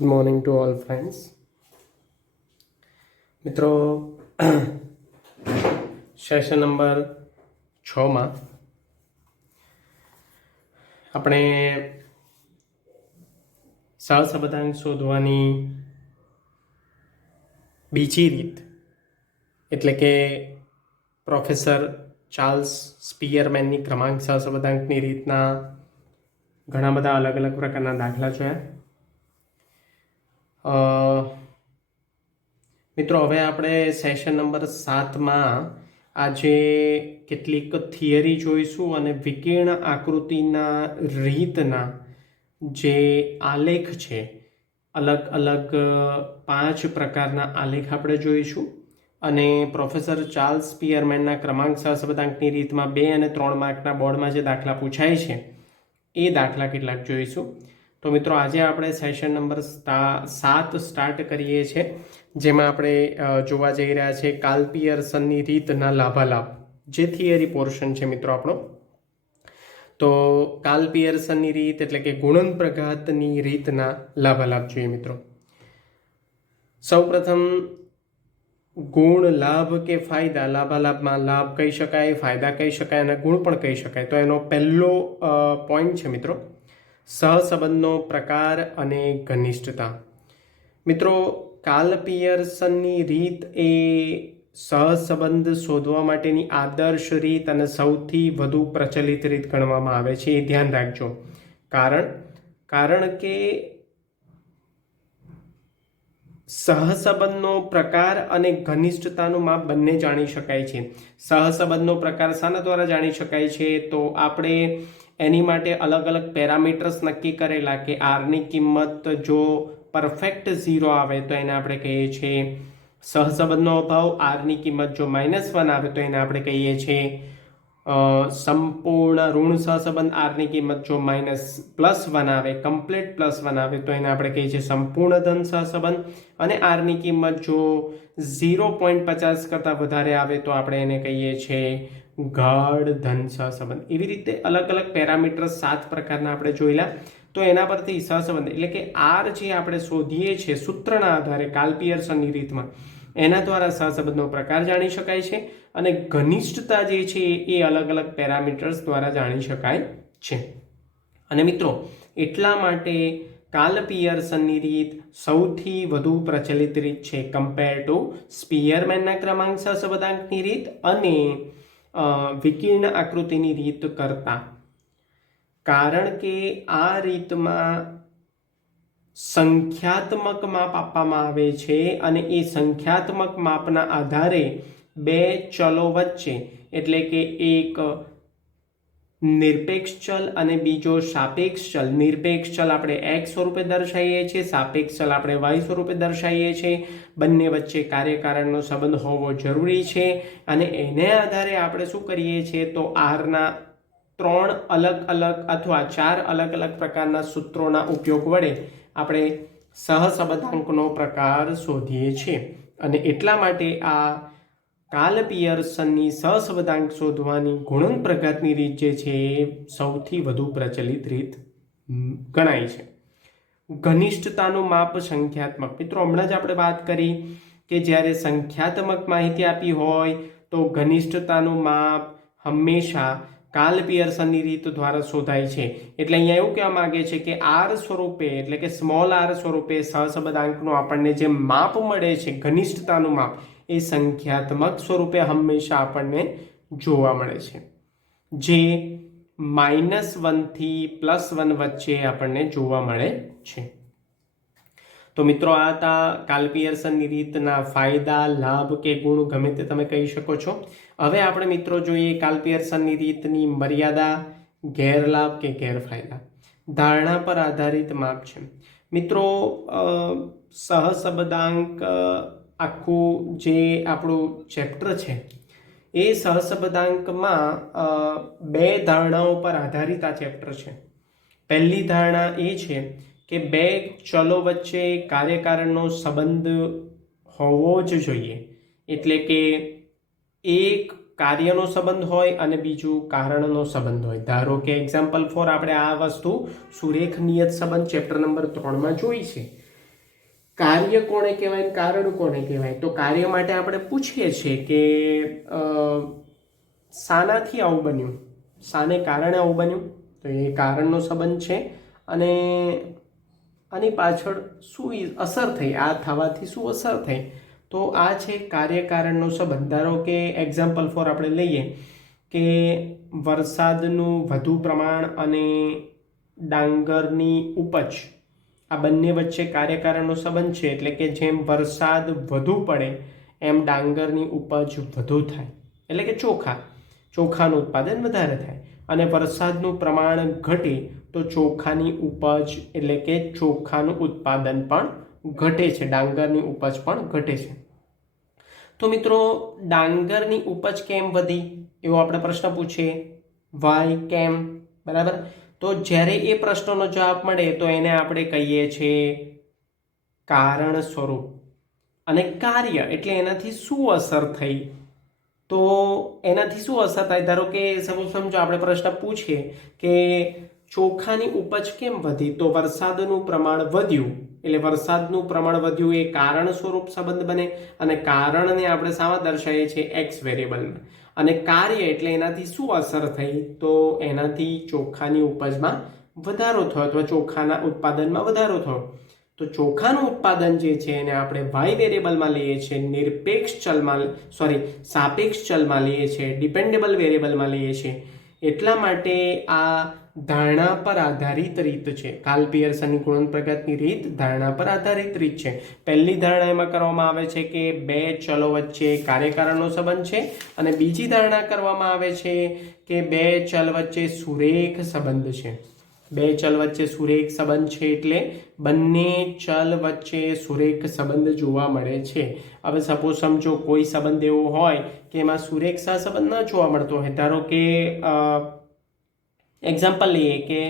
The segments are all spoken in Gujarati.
Good morning to all friends. મિત્રો, સેશન નંબર 6માં આપણે સહસંબંધાંક શોધવાની બીજી રીત એટલે કે પ્રોફેસર ચાર્લ્સ સ્પિયરમેનની ક્રમાંક સહસંબંધાંકની રીતના ઘણા બધા અલગ અલગ પ્રકારના દાખલા જોયા. મિત્રો, હવે આપણે સેશન નંબર 7માં આજે કેટલીક થિયરી જોઈશું અને વિકર્ણ આકૃતિના રીતના જે આલેખ છે, અલગ અલગ 5 પ્રકારના આલેખ આપણે જોઈશું અને પ્રોફેસર ચાર્લ્સ સ્પિયરમેનના ક્રમાંક સહસંબંધાંકની રીતમાં 2 અને 3 માર્કના બોર્ડમાં જે દાખલા પૂછાય છે એ દાખલા કેટલાક જોઈશું. તો મિત્રો, આજે આપણે સેશન નંબર 7 સ્ટાર્ટ કરીએ છીએ, જેમાં આપણે જોવા જઈ રહ્યા છે કાર્લ પિયર્સનની રીતના લાભાલાભ, જે થિયરી પોર્શન છે મિત્રો આપણો. તો કાર્લ પિયર્સનની રીત એટલે કે ગુણન પ્રઘાતની રીતના લાભાલાભ જોઈએ મિત્રો. સૌપ્રથમ ગુણ, લાભ કે ફાયદા. લાભાલાભમાં લાભ કહી શકાય, ફાયદા કહી શકાય અને ગુણ પણ કહી શકાય. તો એનો પહેલો પોઈન્ટ છે મિત્રો, સહસંબંધનો પ્રકાર અને ઘનિષ્ઠતા. મિત્રો, કાર્લ પિયર્સનની રીત એ સહસંબંધ શોધવા માટેની આદર્શ રીત અને સૌથી વધુ પ્રચલિત રીત ગણવામાં આવે છે. એ ધ્યાન રાખજો. કારણ કે સહસંબંધનો પ્રકાર અને ઘનિષ્ઠતાનું માપ બંને જાણી શકાય છે. સહસંબંધનો પ્રકાર શાના દ્વારા જાણી શકાય છે? તો આપણે એની માટે અલગ અલગ પેરામીટર્સ નક્કી કરેલા કે આરની કિંમત જો પરફેક્ટ 0 આવે તો એને આપણે કહીએ છીએ સહસંબંધનો અભાવ. આરની કિંમત જો -1 આવે તો એને આપણે કહીએ છીએ સંપૂર્ણ ઋણ સહસંબંધ. આરની કિંમત જો +1 આવે, કમ્પ્લીટ +1 આવે તો એને આપણે કહીએ છીએ સંપૂર્ણ ધન સહસંબંધ. અને આરની કિંમત જો 0.50 કરતાં વધારે આવે તો આપણે એને કહીએ છીએ ગાઢ ધન સહસંબંધ. એવી રીતે અલગ અલગ પેરામીટર 7 પ્રકારના આપણે જોયેલા. તો એના પરથી સહસંબંધ એટલે કે આર જે આપણે શોધીએ છીએ સૂત્રના આધારે કાર્લ પિયર્સનની રીતમાં, એના દ્વારા સહસંબંધનો પ્રકાર જાણી શકાય છે અને ઘનિષ્ઠતા જે છે એ અલગ અલગ પેરામીટર્સ દ્વારા જાણી શકાય છે. અને મિત્રો, એટલા માટે કાર્લ પિયર્સનની રીત સૌથી વધુ પ્રચલિત રીત છે કમ્પેર ટુ સ્પિયરમેનના ક્રમાંક સહસંબંધાંકની રીત અને વિકર્ણ આકૃતિની રીત કરતા. કારણ કે આ રીતમાં સંખ્યાત્મક માપ આપવામાં આવે છે અને એ સંખ્યાત્મક માપના આધારે 2 ચલો વચ્ચે એટલે કે એક નિરપેક્ષ ચલ અને બીજો સાપેક્ષ ચલ. નિરપેક્ષ ચલ આપણે x સ્વરૂપે દર્શાવીએ છીએ, સાપેક્ષ ચલ આપણે y સ્વરૂપે દર્શાવીએ છીએ. બંને વચ્ચે કાર્યકારણનો સંબંધ હોવો જરૂરી છે અને એને આધારે આપણે શું કરીએ છીએ તો આરના 3 અલગ અલગ અથવા 4 અલગ અલગ પ્રકારના સૂત્રોના ઉપયોગ વડે આપણે સહસંબંધાંકનો પ્રકાર શોધીએ છીએ. અને એટલા માટે આ કાર્લ પિયર્સનની સહસંબંધાંક શોધવાની ગુણન પ્રઘાતની રીત જે છે એ સૌથી વધુ પ્રચલિત રીત ગણાય છે. ઘનિષ્ઠતાનું માપ સંખ્યાત્મક. મિત્રો, હમણાં જ આપણે વાત કરી કે જ્યારે સંખ્યાત્મક માહિતી આપી હોય તો ઘનિષ્ઠતાનું માપ હંમેશા કાર્લ પિયર્સનની રીત દ્વારા શોધાય છે. એટલે અહીંયા એવું કહેવા માંગે છે કે આર સ્વરૂપે એટલે કે સ્મોલ આર સ્વરૂપે સહસંબંધાંકનું આપણને જે માપ મળે છે, ઘનિષ્ઠતાનું માપ, એ સંખ્યાત્મક સ્વરૂપે હંમેશા આપણને જોવા મળે છે, જે -1 થી +1 વચ્ચે આપણને જોવા મળે છે. તો મિત્રો, આ હતા કાર્લ પિયર્સનની રીતના ફાયદા, લાભ કે ગુણ ગમે તે તમે કહી શકો છો. હવે આપણે મિત્રો જોઈએ કાર્લ પિયર્સનની રીતની મર્યાદા, ગેરલાભ કે ગેરફાયદા. ધારણા પર આધારિત માપ છે. મિત્રો, સહસંબંધાંક આખું જે આપણું ચેપ્ટર છે એ સહસંબંધાંકમાં 2 ધારણાઓ પર આધારિત આ ચેપ્ટર છે. પહેલી ધારણા એ છે કે 2 ચલો વચ્ચે કાર્યકારણનો સંબંધ હોવો જ જોઈએ. એટલે કે એક કાર્યનો સંબંધ હોય અને બીજું કારણનો સંબંધ હોય. ધારો કે એક્ઝામ્પલ ફોર આપણે આ વસ્તુ સુરેખ નિયત સંબંધ ચેપ્ટર નંબર 3માં જોઈ છે કાર્ય કોને કહેવાય અને કારણ કોને કહેવાય? તો કાર્ય માટે આપણે પૂછીએ છીએ કે શાનાથી આવું બન્યું, શાને કારણે આવું બન્યું? તો એ કારણનો સંબંધ છે. અને આની પાછળ શું અસર થઈ, આ થવાથી શું અસર થઈ? તો આ છે કાર્યકારણનો સંબંધ. ધારો કે એક્ઝામ્પલ ફોર આપણે લઈએ કે વરસાદનું વધુ પ્રમાણ અને ડાંગરની ઉપજ, આ બંને વચ્ચે કાર્યકારણનો સંબંધ છે. એટલે કે જેમ વરસાદ વધુ પડે એમ ડાંગરની ઉપજ વધુ થાય, એટલે કે ચોખાનું ઉત્પાદન વધારે થાય. અને વરસાદનું પ્રમાણ ઘટે તો ચોખાની ઉપજ એટલે કે ચોખાનું ઉત્પાદન પણ ઘટે છે, ડાંગરની ઉપજ પણ ઘટે છે. તો મિત્રો, ડાંગરની ઉપજ કેમ વધી એવો આપણે પ્રશ્ન પૂછીએ, વાય, કેમ, બરાબર. તો જ્યારે એ પ્રશ્નનો જવાબ મળે તો એને આપણે કહીએ છીએ કારણ સ્વરૂપ. અને કાર્ય એટલે એનાથી શું અસર થઈ? તો એનાથી શું અસર થાય? ધારો કે સમજો આપણે પ્રશ્ન પૂછીએ કે ચોખાની ઉપજ કેમ વધી? તો વરસાદનું પ્રમાણ વધ્યું, એટલે વરસાદનું પ્રમાણ વધ્યું એ કારણ સ્વરૂપ સંબંધ બને. અને કારણને આપણે શામાં દર્શાવીએ છીએ? એક્સ વેરિયેબલમાં. અને કાર્ય એટલે એનાથી શું અસર થઈ? તો એનાથી ચોખાની ઉપજમાં વધારો થયો અથવા ચોખાના ઉત્પાદનમાં વધારો થયો. તો ચોખાનું ઉત્પાદન જે છે એને આપણે વાય વેરિયેબલમાં લઈએ છીએ, સાપેક્ષ ચલમાં લઈએ છીએ, ડિપેન્ડેબલ વેરિયેબલમાં લઈએ છીએ. એટલા માટે આ ધારણા પર આધારિત રીત છે. કાર્લ પિયર્સનની ગુણનપ્રગતની રીત ધારણા પર આધારિત રીત છે. પહેલી ધારણા એમાં કરવામાં આવે છે કે બે ચલો વચ્ચે કાર્યકારણનો સંબંધ છે. અને બીજી ધારણા કરવામાં આવે છે કે બે ચલ વચ્ચે સુરેખ સંબંધ છે. બે ચલ વચ્ચે સુરેખ સંબંધ છે એટલે બંને ચલ વચ્ચે સુરેખ સંબંધ જોવા મળે છે. હવે સપોઝ સમજો કોઈ સંબંધ એવો હોય કે એમાં સુરેખ સહસંબંધ ન જોવા મળતો હોય. ધારો કે એક્ઝામ્પલ લઈએ કે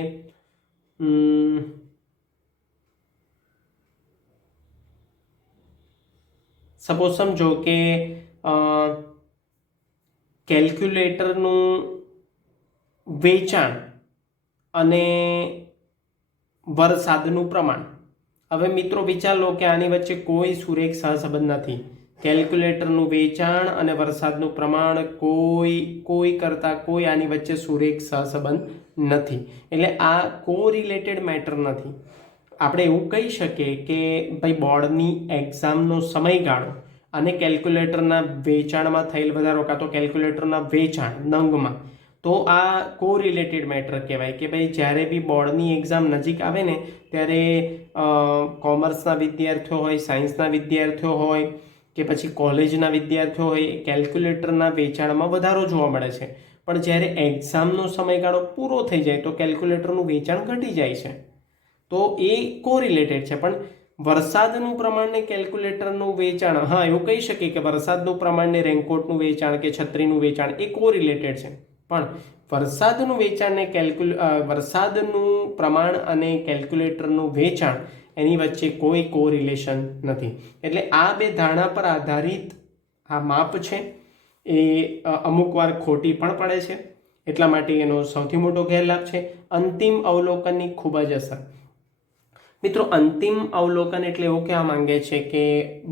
સપોઝ સમજો કે કેલ્ક્યુલેટરનું વેચાણ અને વરસાદનું પ્રમાણ. હવે મિત્રો વિચાર લો કે આની વચ્ચે કોઈ સુરેખ સહસંબંધ નથી. કેલ્ક્યુલેટરનું વેચાણ અને વરસાદનું પ્રમાણ કોઈ કરતા કોઈ આની વચ્ચે સુરેખ સહસંબંધ નથી. એટલે આ કોરિલેટેડ મેટર નથી. આપણે એવું કહી શકીએ કે ભાઈ બોર્ડની એક્ઝામનો સમયગાળો અને કેલ્ક્યુલેટરના વેચાણમાં થયેલ વધારો કાં તો કેલ્ક્યુલેટરના વેચાણ નંગમાં, તો આ કોરિલેટેડ મેટર કહેવાય કે ભાઈ જ્યારે બી બોર્ડની એક્ઝામ નજીક આવે ને ત્યારે કોમર્સના વિદ્યાર્થીઓ હોય, સાયન્સના વિદ્યાર્થીઓ હોય કે પછી કોલેજના વિદ્યાર્થીઓ હોય, કેલ્ક્યુલેટરના વેચાણમાં વધારો જોવા મળે છે. પણ જ્યારે એક્ઝામનો સમયગાળો પૂરો થઈ જાય તો કેલ્ક્યુલેટરનું વેચાણ ઘટી જાય છે. તો એ કોરિલેટેડ છે. પણ વરસાદનું પ્રમાણ ને કેલ્ક્યુલેટરનું વેચાણ, હા એવું કહી શકીએ કે વરસાદનું પ્રમાણ ને રેનકોટનું વેચાણ કે છત્રીનું વેચાણ એ કોરિલેટેડ છે. પણ વરસાદનું વેચાણ ને વરસાદનું પ્રમાણ અને કેલ્ક્યુલેટરનું વેચાણ એની વચ્ચે કોઈ કોરિલેશન નથી. એટલે આ બે ધારણા પર આધારિત આ માપ છે એ અમુક વાર ખોટી પણ પડે છે. એટલા માટે એનો સૌથી મોટો ગેરલાભ છે અંતિમ અવલોકનની ખૂબ જ અસર. મિત્રો, અંતિમ અવલોકન એટલે એવું કહેવા માંગે છે કે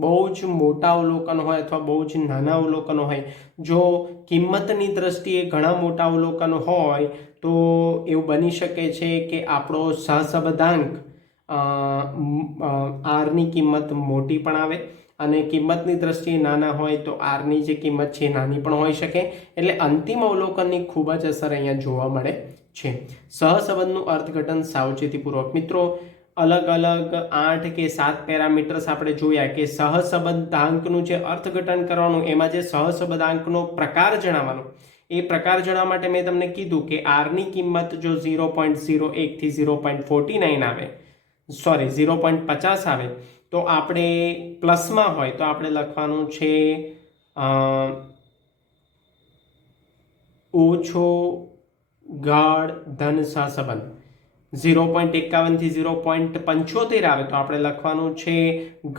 બહુ જ મોટા અવલોકન હોય અથવા બહુ જ નાના અવલોકનો હોય, જો કિંમતની દ્રષ્ટિએ ઘણા મોટા અવલોકનો હોય તો એવું બની શકે છે કે આપણો સહસંબંધાંક આરની કિંમત મોટી પણ આવે, અને કિંમતની દ્રષ્ટિએ નાના હોય તો આરની જે કિંમત છે નાની પણ હોઈ શકે. એટલે અંતિમ અવલોકનની ખૂબ જ અસર અહીંયા જોવા મળે છે. સહસંબંધનું અર્થઘટન સાવચેતીપૂર્વક. મિત્રો, અલગ અલગ 8 કે 7 પેરામીટર્સ આપણે જોયા કે સહસંબંધાંકનું જે અર્થઘટન કરવાનું, એમાં જે સહસંબંધાંકનો પ્રકાર જણાવવાનો, એ પ્રકાર જણાવવા માટે મેં તમને કીધું કે આરની કિંમત જો 0.01 થી 0.49 આવે, 0.50 આવે, તો આપણે પ્લસમાં હોય તો આપણે લખવાનું છે ઓછો ગાઢ ધન સહસંબંધ. 0.51 થી 0.75 આવે તો આપણે લખવાનું છે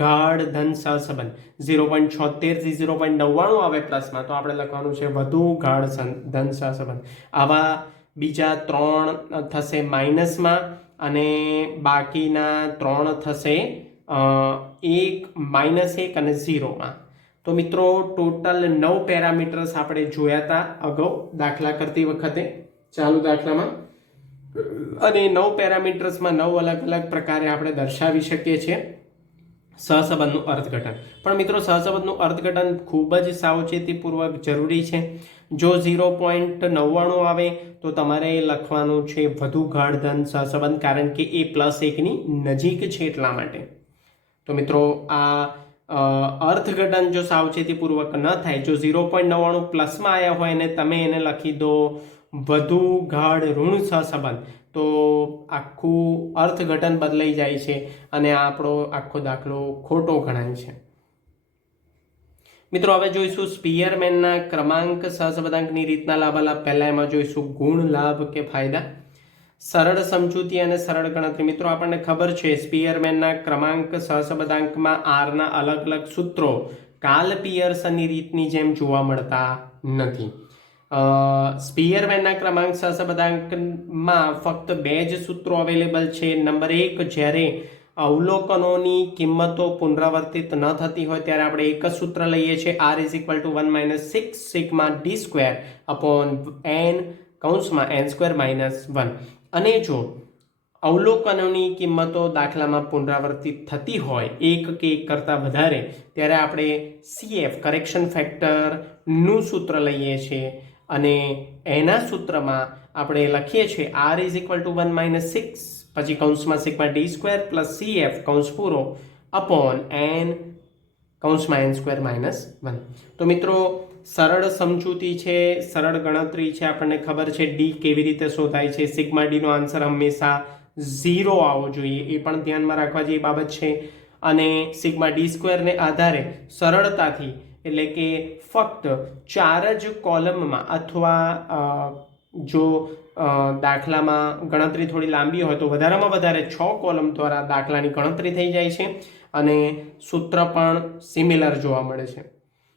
ગાઢ ધન સહસંબંધ. 0.76 થી 0.99 આવે પ્લસમાં તો આપણે લખવાનું છે વધુ ગાઢ ધન સહસંબંધ. આવા બીજા 3 થશે માઇનસમાં અને બાકીના 3 થશે 1, -1 અને 0માં. તો મિત્રો ટોટલ 9 પેરામીટર્સ આપણે જોયા હતા અગાઉ દાખલા કરતી વખતે ચાલુ દાખલામાં, અને 9 પેરામીટર્સમાં 9 અલગ અલગ પ્રકારે આપણે દર્શાવી શકીએ છીએ સહસંબંધનું અર્થઘટન. પણ મિત્રો સહસંબંધનું અર્થઘટન ખૂબ જ સાવચેતીપૂર્વક જરૂરી છે. જો 0.99 આવે તો તમારે લખવાનું છે વધુ ગાઢ ધન સહસંબંધ, કારણ કે એ +1ની નજીક છે એટલા માટે. તો મિત્રો આ અર્થઘટન જો સાવચેતીપૂર્વક ન થાય, જો 0.99 પ્લસમાં આવ્યા હોય અને તમે એને લખી દો વધુ ગાઢ ઋણ સહસંબંધ, તો આખું અર્થઘટન બદલાઈ જાય છે અને આપણો આખો દાખલો ખોટો ગણાય છે. મિત્રો હવે જોઈશું સ્પીયરમેનના ક્રમાંક સહસંબંધાંકની રીતના લાભાલાભ. પહેલા એમાં જોઈશું ગુણ, લાભ કે ફાયદા, સરળ સમજૂતી અને સરળ ગણતરી. મિત્રો આપણને ખબર છે સ્પીયરમેનના ક્રમાંક સહસંબંધાંકમાં આરના અલગ અલગ સૂત્રો કાર્લ પિયર્સનની રીતની જેમ જોવા મળતા નથી. સ્પીયરમેનના ક્રમાંક સહસંબંધાંકમાં ફક્ત 2 જ સૂત્રો અવેલેબલ છે. નંબર 1, જ્યારે અવલોકનોની કિંમતો પુનરાવર્તિત ન થતી હોય ત્યારે આપણે એક જ સૂત્ર લઈએ છીએ, r = 1 - 6 sigma d² upon n (n² - 1). અને જો અવલોકનોની કિંમતો દાખલામાં પુનરાવર્તિત થતી હોય એક કે એક કરતાં વધારે, ત્યારે આપણે CF કરેક્શન ફેક્ટરનું સૂત્ર લઈએ છીએ અને એના સૂત્રમાં આપણે લખીએ છીએ r = 1 - 6 પછી કૌંસમાં સિગ્મા d² + CF કૌંસ પૂરો upon n (n² - 1). તો મિત્રો સરળ સમજૂતી છે, સરળ ગણતરી છે, આપણને ખબર છે ડી કેવી રીતે શોધાય છે. સિગ્મા ડી નો આન્સર હંમેશા 0 આવવો જોઈએ, એ પણ ધ્યાનમાં રાખવા જેવી બાબત છે. અને સિગ્મા d² ને આધારે સરળતાથી, એટલે કે ફક્ત 4 જ કોલમમાં, અથવા જો દાખલામાં ગણતરી થોડી લાંબી હોય તો વધારેમાં વધારે 6 કોલમ દ્વારા દાખલાની ગણતરી થઈ જાય છે અને સૂત્ર પણ સિમિલર જોવા મળે છે.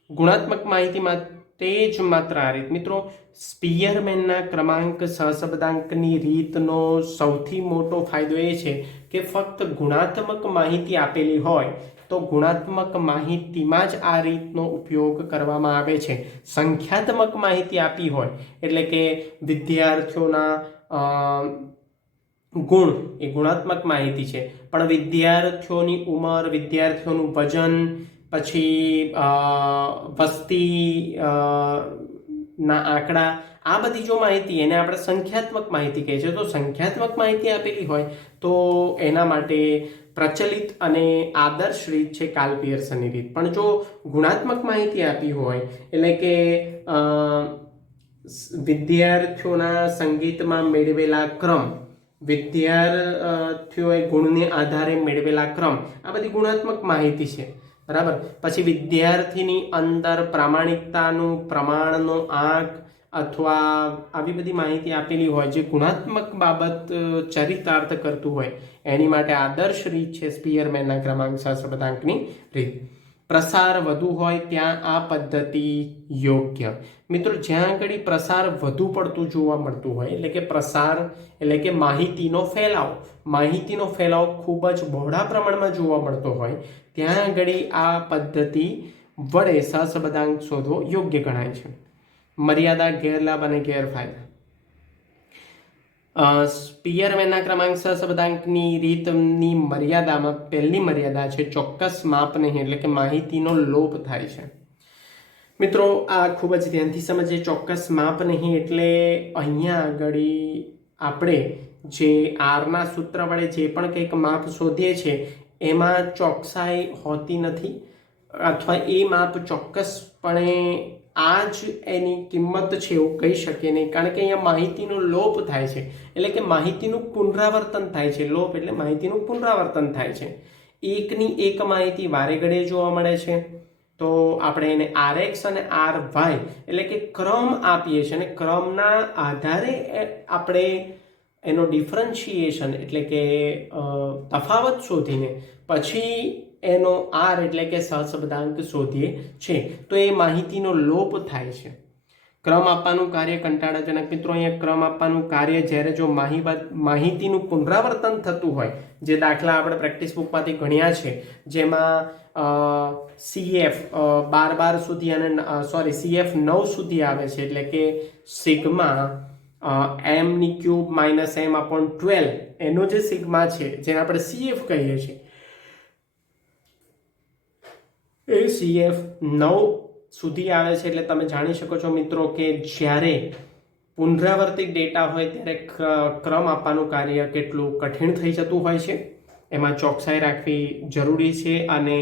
ગુણાત્મક માહિતીમાં તે જ માત્ર આ રીત. મિત્રો સ્પીયરમેનના ક્રમાંક સહસંબંધાંકની રીતનો સૌથી મોટો ફાયદો એ છે કે ફક્ત ગુણાત્મક માહિતી આપેલી હોય તો ગુણાત્મક માહિતીમાં જ આ રીતનો ઉપયોગ કરવામાં આવે છે. સંખ્યાત્મક માહિતી આપી હોય, એટલે કે વિદ્યાર્થીઓના ગુણ એ ગુણાત્મક માહિતી છે, પણ વિદ્યાર્થીઓની ઉંમર, વિદ્યાર્થીઓનું વજન, પછી વસ્તી ના આંકડા, આ બધી જો માહિતી એને આપણે સંખ્યાત્મક માહિતી કહીએ છીએ. તો સંખ્યાત્મક માહિતી આપેલી હોય તો એના માટે પ્રચલિત અને આદર્શ રીત છે કાર્લ પિયર્સનની રીત. પણ જો ગુણાત્મક માહિતી આપી હોય, એટલે કે વિદ્યાર્થીઓના સંગીતમાં મેળવેલા ક્રમ, વિદ્યાર્થીઓએ ગુણને આધારે મેળવેલા ક્રમ, આ બધી ગુણાત્મક માહિતી છે, બરાબર. પછી વિદ્યાર્થીની અંદર પ્રામાણિકતાનું પ્રમાણનો આંક અથવા આવી બધી માહિતી આપેલી હોય જે ગુણાત્મક બાબત ચરિતાર્થ કરતું હોય, એની માટે આદર્શ રીત છે સ્પીયરમેનના ક્રમાંક સહસંબંધાંકની રીત. પ્રસાર વધુ હોય ત્યાં આ પદ્ધતિ યોગ્ય. મિત્રો જ્યાં આગળ પ્રસાર વધુ પડતું જોવા મળતું હોય, એટલે કે પ્રસાર એટલે કે માહિતીનો ફેલાવ ખૂબ જ બહોળા પ્રમાણમાં જોવા મળતો હોય, ત્યાં આગળ આ પદ્ધતિ વડે સહસંબંધાંક શોધવો યોગ્ય ગણાય છે. મર્યાદા, ગેરલાભ અને ગેરફાયદા. સ્પીયરમેનના ક્રમાંક સહસંબંધાંકની રીતની મર્યાદામાં પહેલી મર્યાદા છે ચોક્કસ માપ નહીં, એટલે કે માહિતીનો લોપ થાય છે. મિત્રો આ ખૂબ જ ધ્યાનથી સમજીએ. ચોક્કસ માપ નહીં એટલે અહીંયા આગળ આપણે જે આરના સૂત્ર વડે જે પણ કંઈક માપ શોધીએ છીએ એમાં ચોકસાઈ હોતી નથી, અથવા એ માપ ચોક્કસપણે આ જ એની કિંમત છે એવું કહી શકીએ નહીં, કારણ કે અહીંયા માહિતીનો લોપ થાય છે, એટલે કે માહિતીનું પુનરાવર્તન થાય છે. લોપ એટલે માહિતીનું પુનરાવર્તન થાય છે. એકની એક માહિતી વારે ઘડીએ જોવા મળે છે, તો આપણે એને rx અને ry એટલે કે ક્રમ આપીએ છીએ અને ક્રમના આધારે આપણે એનો ડિફરન્શિએશન એટલે કે તફાવત શોધીને પછી એનો r એટલે કે સહસંબંધાંક શોધીએ છીએ, તો એ માહિતીનો લોપ થાય છે. ક્રમ આપવાનું કાર્ય કંટાળાજનક. મિત્રો અહીંયા ક્રમ આપવાનું કાર્ય જ્યારે જો માહિતીનું પુનરાવર્તન થતું હોય, જે દાખલા આપણે પ્રેક્ટિસ બુકમાંથી ભણ્યા છે, જેમાં CF 12 સુધી અને CF 9 સુધી આવે છે, એટલે કે સિગ્મા m³ માઇનસ m/12 એનો જે સિગ્મા છે જેને આપણે CF કહીએ છીએ, એ CF 9 સુધી આવે છે. એટલે તમે જાણી શકો છો મિત્રો કે જ્યારે પુનરાવર્તિત ડેટા હોય ત્યારે ક્રમ આપવાનું કાર્ય કેટલું કઠિન થઈ જતું હોય છે. એમાં ચોકસાઈ રાખવી જરૂરી છે અને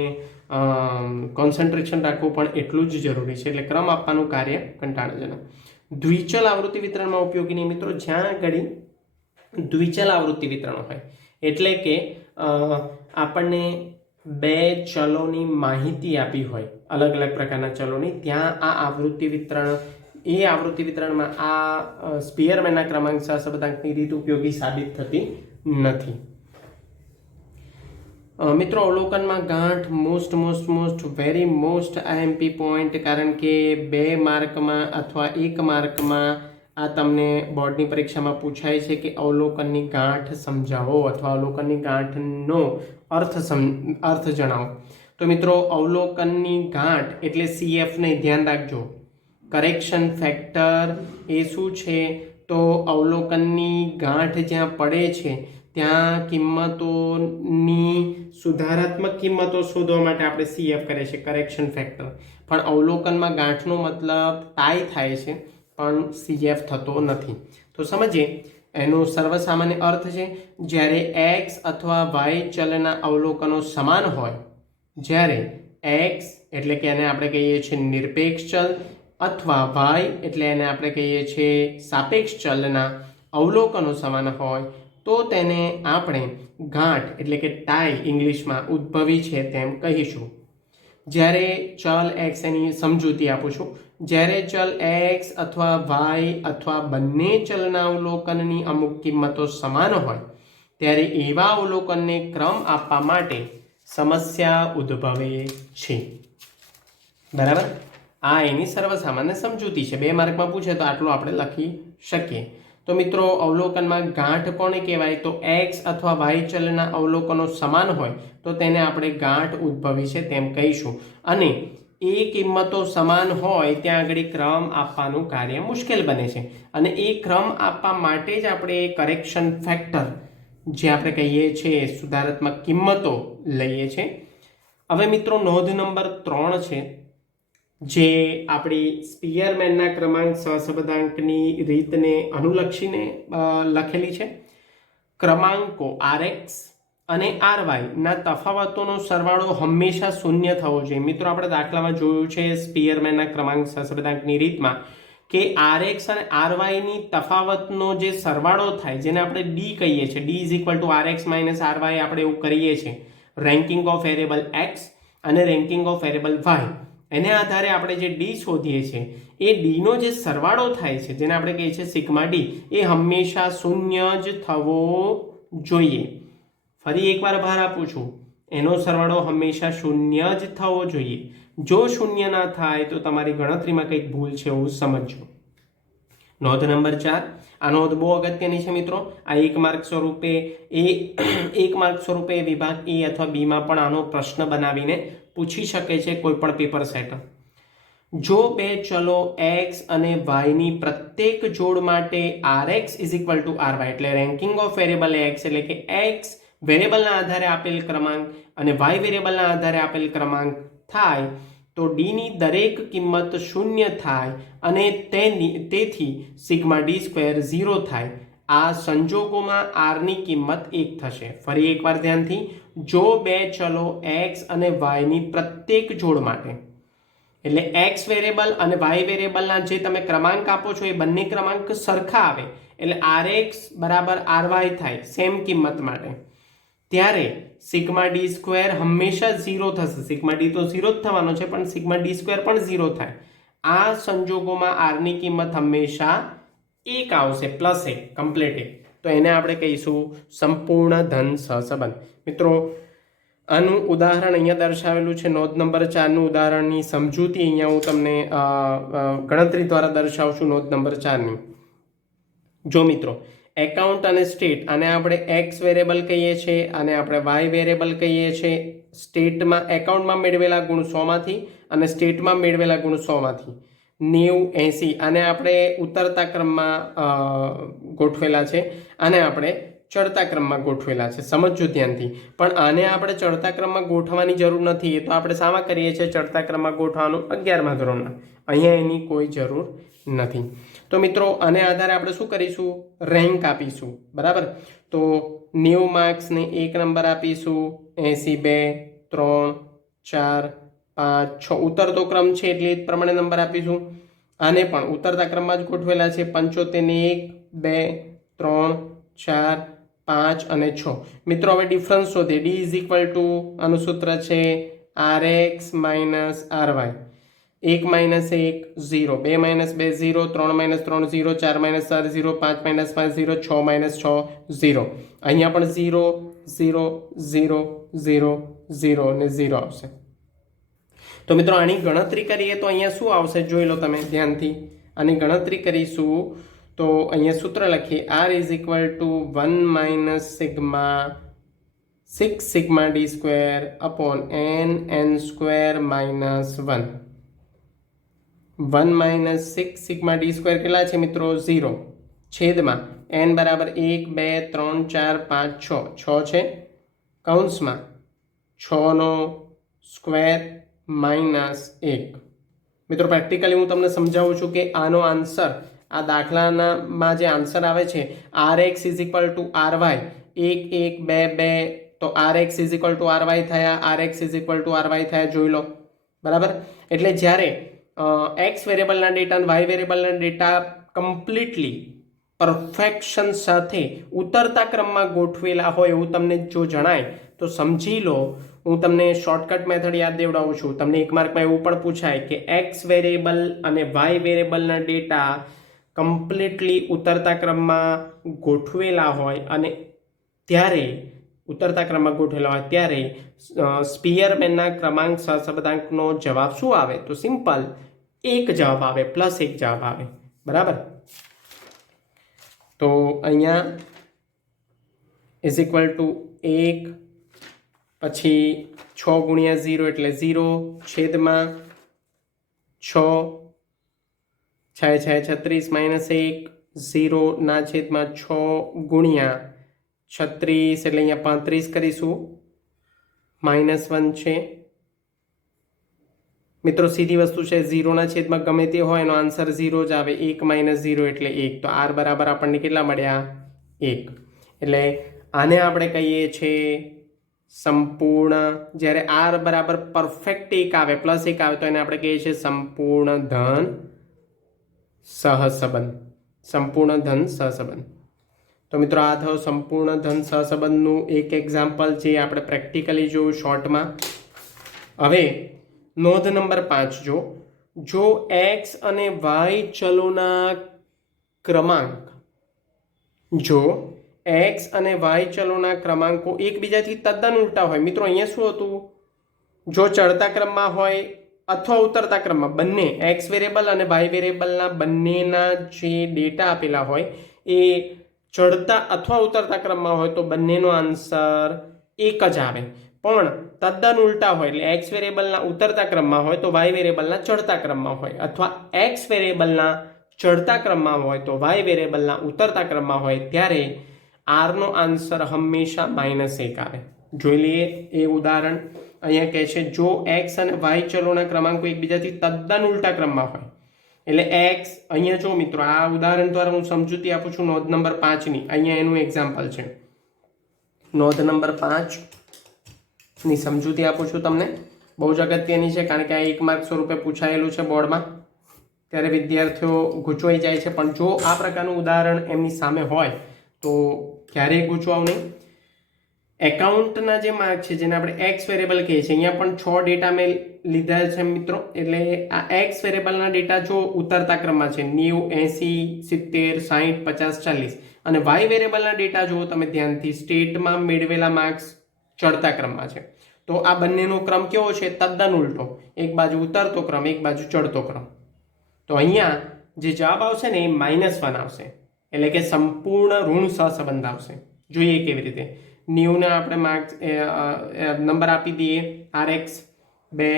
કોન્સન્ટ્રેશન રાખવું પણ એટલું જ જરૂરી છે. એટલે ક્રમ આપવાનું કાર્ય કંટાળાજનક. દ્વિચલ આવૃત્તિ વિતરણમાં ઉપયોગી નહીં મિત્રો. જ્યાં આગળ દ્વિચલ આવૃત્તિ વિતરણ હોય એટલે કે આપણને બે ચલોની માહિતી આપી હોય, અલગ અલગ પ્રકારના ચલોની, ત્યાં આ આવૃત્તિ વિતરણમાં આ સ્પીયરમેનના ક્રમાંક સહસંબંધાંકની રીત ઉપયોગી સાબિત થતી નથી. મિત્રો અવલોકનમાં ગાંઠ most very most IMP point, કારણ કે 2 માર્કમાં અથવા 1 માર્કમાં આ તમને બોર્ડની પરીક્ષામાં પૂછાય છે કે અવલોકનની ગાંઠ સમજાવો અથવા અવલોકનની ગાંઠનો અર્થ જણાવો. તો મિત્રો અવલોકનની ગાંઠ એટલે CF ને ધ્યાન રાખજો. કરેક્શન ફેક્ટર એ શું છે? તો અવલોકનની ગાંઠ જ્યાં પડે છે ત્યાં કિંમતોની સુધારાત્મક કિંમતો શોધવા માટે આપણે CF કરે છે, કરેક્શન ફેક્ટર. પણ અવલોકનમાં ગાંઠનો મતલબ ટાઈ થાય છે પણ CF થતો નથી. તો સમજીએ એનો સર્વસામાન્ય અર્થ છે જ્યારે x અથવા y ચલના અવલોકનો સમાન હોય, જ્યારે x એટલે કે એને આપણે કહીએ છીએ નિરપેક્ષ ચલ અથવા y એટલે એને આપણે કહીએ છીએ સાપેક્ષ ચલના અવલોકનો સમાન હોય, તો તેને આપણે ગાંઠ એટલે કે ટાઈ ઇંગ્લિશમાં ઉદ્ભવી છે તેમ કહીશું. જ્યારે ચલ x એની સમજૂતી આપું છું, જ્યારે ચલ x અથવા y અથવા બંને ચલના અવલોકનની અમુક કિંમતો સમાન હોય ત્યારે એવા અવલોકનને ક્રમ આપવા માટે સમસ્યા ઉદ્ભવે છે. બરાબર, આ એની સર્વસામાન્ય સમજૂતી છે. 2 માર્કમાં પૂછે તો આટલું આપણે લખી શકીએ. તો મિત્રો અવલોકનમાં ગાંઠ કોને કહેવાય? તો x અથવા y ચલના અવલોકનો સમાન હોય તો તેને આપણે ગાંઠ ઉદ્ભવી છે તેમ કહીશું. અને એ કિંમતો સમાન હોય ત્યાં આગળ ક્રમ આપવાનું કાર્ય મુશ્કેલ બને છે. અને એ ક્રમ આપવા માટે જ આપણે કરેક્શન ફેક્ટર, જે આપણે કહીએ છીએ સુધારાત્મક કિંમતો, લઈએ છીએ. હવે મિત્રો નોંધ નંબર 3 છે, જે આપણી સ્પીયરમેનના ક્રમાંક સહસંબંધાંકની રીતને અનુલક્ષીને લખેલી છે. ક્રમાંકો Rx અને Ry ના તફાવતોનો સરવાળો હંમેશા શૂન્ય થવો જોઈએ. મિત્રો આપણે દાખલામાં જોયું છે સ્પીયરમેનના ક્રમાંક સહસંબંધાંકની રીતમાં કે Rx અને Ry ની તફાવતનો જે સરવાળો થાય, જેને આપણે D કહીએ છીએ, D = Rx - Ry, આપણે એવું કરીએ છીએ રેન્કિંગ ઓફ વેરિયેબલ x અને રેન્કિંગ ઓફ વેરિયેબલ y. એને આધારે આપણે જે D શોધીએ છીએ એ D નો જે સરવાળો થાય છે, જેને આપણે કહીએ છીએ સિગ્મા D, એ હંમેશા શૂન્ય જ થવો જોઈએ. ફરી એકવાર ભાર આપું છું, એનો સરવાળો હંમેશા શૂન્ય જ થવો જોઈએ. જો શૂન્ય ના થાય તો તમારી ગણતરીમાં કંઈક ભૂલ છે એવું સમજજો. નોંધ નંબર 4, આ નોંધ બહુ અગત્યની છે મિત્રો. આ 1 માર્ક સ્વરૂપે વિભાગ A અથવા B માં પણ આનો પ્રશ્ન બનાવીને પૂછી શકે છે કોઈ પણ પેપર સેટર. જો 2 ચલો x અને y ની પ્રત્યેક જોડ માટે Rx = Ry એટલે રેન્કિંગ ઓફ વેરિયેબલ x એટલે કે x વેરિયેબલના આધારે આપેલ ક્રમાંક અને y વેરિયેબલના આધારે આપેલ ક્રમાંક થાય તો D ની દરેક કિંમત શૂન્ય થાય અને તેથી સિગ્મા d² 0 થાય. આ સંજોગોમાં r ની કિંમત 1 થશે. ફરી એકવાર ધ્યાનથી, જો 2 ચલો x અને y ની પ્રત્યેક જોડ માટે, એટલે x વેરિયેબલ અને y વેરિયેબલના જે તમે ક્રમાંક આપો છો એ બંને ક્રમાંક સરખા આવે એટલે Rx = Ry થાય સેમ કિંમત માટે, ત્યારે સિગ્મા d² હંમેશા 0 થશે. સિગ્મા d તો 0 જ થવાનો છે, પણ સિગ્મા d² પણ 0 થાય. આ સંજોગોમાં r ની કિંમત હંમેશા 1 આવશે, +1, કમ્પ્લીટ 1. તો એને આપણે કહીશું સંપૂર્ણ ધન સહસંબંધ. મિત્રો આનું ઉદાહરણ અહીંયા દર્શાવેલું છે. નોંધ નંબર 4નું ઉદાહરણની સમજૂતી અહીંયા હું તમને ગણતરી દ્વારા દર્શાવું છું. નોંધ નંબર 4ની જો મિત્રો, એકાઉન્ટ અને સ્ટેટ, આને આપણે એક્સ વેરિયેબલ કહીએ છીએ અને આપણે વાય વેરિયેબલ કહીએ છીએ. સ્ટેટમાં એકાઉન્ટમાં મેળવેલા ગુણ 100માંથી અને સ્ટેટમાં મેળવેલા ગુણ 100માંથી 90, 80 આને આપણે ઉતરતા ક્રમમાં ગોઠવેલા છે, આને આપણે ચડતા ક્રમમાં ગોઠવેલા છે. સમજજો ધ્યાનથી. પણ આને આપણે ચડતા ક્રમમાં ગોઠવવાની જરૂર નથી. એ તો આપણે શામાં કરીએ છીએ? ચડતા ક્રમમાં ગોઠવવાનું 11મા ધોરણમાં. અહીંયા એની કોઈ જરૂર નથી. તો મિત્રો, આને આધારે આપણે શું કરીશું? રેન્ક આપીશું. બરાબર. તો 90 માર્ક્સને 1 નંબર આપીશું, 80 2, 3, 4, 5, 6 ઉતરતો ક્રમ છે એટલે એ પ્રમાણે નંબર આપીશું. આને પણ ઉતરતા ક્રમમાં જ ગોઠવેલા છે. 75 ને 1, 2, 3, 4, 5 અને 6. મિત્રો, હવે ડિફરન્સ શોધે. ડી ઇઝ ઇક્વલ ટુ, આનું સૂત્ર છે RX minus RY. 1 minus 1 0, 2 minus 2 0, 3 minus 3 0, 4 minus 4 0, 5 minus 5 0, 6 minus 6 0. અહીંયા પણ 0 0 0 0 0 ને 0 આવશે. તો મિત્રો, આની ગણતરી કરીએ તો અહીંયા શું આવશે જોઈ લો તમે ધ્યાનથી. આની ગણતરી કરીશું તો અહીંયા સૂત્ર લખીએ. R is equal to 1 minus sigma 6 sigma D square upon n square minus 1. 1 minus 6 sigma D square કેટલા છે મિત્રો? 0 છેદમાં n બરાબર 1 2 3 4 5 6 6 છે, કૌંસમાં 6 નો સ્ક્વેર માઇનસ 1. મિત્રો, પ્રેક્ટિકલી હું તમને સમજાવું છું કે આનો આન્સર, આ દાખલામાં જે આન્સર આવે છે RX is equal two RY, 1 1 2 2, તો RX is equal two RY થયા, RX is equal two RY થયા. જોઈ લો. બરાબર. એટલે જ્યારે એક્સ વેરિયેબલના ડેટા અને વાય વેરિયેબલના ડેટા કમ્પ્લીટલી પરફેક્શન સાથે ઉતરતા ક્રમમાં ગોઠવેલા હોય એવું તમને જો જણાય તો સમજી લો. હું તમને શોર્ટકટ મેથડ યાદ દેવડાવું છું. તમને 1 માર્કમાં એવું પણ પૂછાય કે એક્સ વેરિયેબલ અને વાય વેરિયેબલના ડેટા કમ્પ્લીટલી ઉતરતા ક્રમમાં ગોઠવેલા હોય અને ત્યારે ઉતરતા ક્રમમાં ગોઠવેલા હોય ત્યારે સ્પીયરમેનના ક્રમાંક સહસંબંધાંકનો જવાબ શું આવે? તો સિમ્પલ 1 જવાબ આવે, +1 જવાબ આવે. બરાબર. તો અહીંયા ઇઝ ઇક્વલ ટુ 1, પછી 6 ગુણ્યા 0 એટલે 0, છેદમાં 6 6 36 માઇનસ 1, 0 ના છેદમાં 6 ગુણ્યા 36 એટલે અહીંયા 35 કરીશું, -1 છે. મિત્રો, સીધી વસ્તુ છે, 0 ના છેદમાં ગમે તે હોય એનો આન્સર 0 જ આવે. 1 - 0 એટલે 1. તો R બરાબર આપણને કેટલા મળ્યા? 1. એટલે આને આપણે કહીએ છીએ સંપૂર્ણ. જ્યારે R બરાબર પરફેક્ટ 1 આવે, +1 આવે તો એને આપણે કહીએ છીએ સંપૂર્ણ ધન સહસંબંધ. સંપૂર્ણ ધન સહસંબંધ. તો મિત્રો, આ થયો સંપૂર્ણ ધન સહસંબંધનું એક એક્ઝામ્પલ જે આપણે પ્રેક્ટિકલી જોયું શોર્ટમાં. હવે નોંધ નંબર 5 જો એક્સ અને વાય ચલોના ક્રમાંક, જો એક્સ અને વાય ચલોના ક્રમાંકો એકબીજાથી તદ્દન ઉલટા હોય. મિત્રો, અહીંયા શું હતું? જો ચડતા ક્રમમાં હોય અથવા ઉતરતા ક્રમમાં, બંને એક્સ વેરિયેબલ અને વાય વેરિયેબલના બંનેના જે ડેટા આપેલા હોય એ ચડતા અથવા ઉતરતા ક્રમમાં હોય તો બંનેનો આન્સર 1 જ આવે. પણ તદ્દન ઉલટા હોય એટલે એક્સ વેરિયેબલના ઉતરતા ક્રમમાં હોય તો વાય વેરિયેબલના ચડતા ક્રમમાં હોય, અથવા એક્સ વેરિયેબલના ચડતા ક્રમમાં હોય તો વાય વેરિયેબલના ઉતરતા ક્રમમાં હોય, ત્યારે આરનો આન્સર હંમેશા -1 આવે. જોઈ લઈએ એ ઉદાહરણ. અહીંયા કહે છે જો એક્સ અને વાય ચલોના ક્રમાંકો એકબીજાથી તદ્દન ઉલટા ક્રમમાં હોય એટલે એક્સ, અહીંયા જો મિત્રો, આ ઉદાહરણ દ્વારા હું સમજૂતી આપું છું નોંધ નંબર 5ની. અહીંયા એનું એક્ઝામ્પલ છે. નોંધ નંબર 5 ની સમજૂતી આપું છું તમને. બહુ જ અગત્યની છે કારણ કે આ 1 માર્ક સ્વરૂપે પૂછાયેલું છે બોર્ડમાં, ત્યારે વિદ્યાર્થીઓ ગૂંચવાઈ જાય છે. પણ જો આ પ્રકારનું ઉદાહરણ એમની સામે હોય તો ક્યારેય ગૂંચવાવું નહીં. એકાઉન્ટના જે માર્ક છે જેને આપણે એક્સ વેરિયેબલ કહીએ છીએ, અહીંયા પણ 6 ડેટા મેં લીધા છે મિત્રો. એટલે આ એક્સ વેરિયેબલના ડેટા જો ઉતરતા ક્રમમાં છે 90 80 70 60 50 40, અને વાય વેરિયેબલના ડેટા જુઓ તમે ધ્યાનથી, સ્ટેટમાં મેળવેલા માર્ક્સ ચડતા ક્રમમાં છે. તો આ બંનેનો ક્રમ કેવો છે? તદ્દન ઉલટો. એક બાજુ ઉતરતો ક્રમ, એક બાજુ ચડતો ક્રમ. તો અહીંયા જે જવાબ આવશે ને એ -1 આવશે, એટલે કે સંપૂર્ણ ઋણ સહસંબંધ આવશે. જોઈએ કેવી રીતે. 90 આપણે માર્ક્સ નંબર આપી દઈએ, RX 2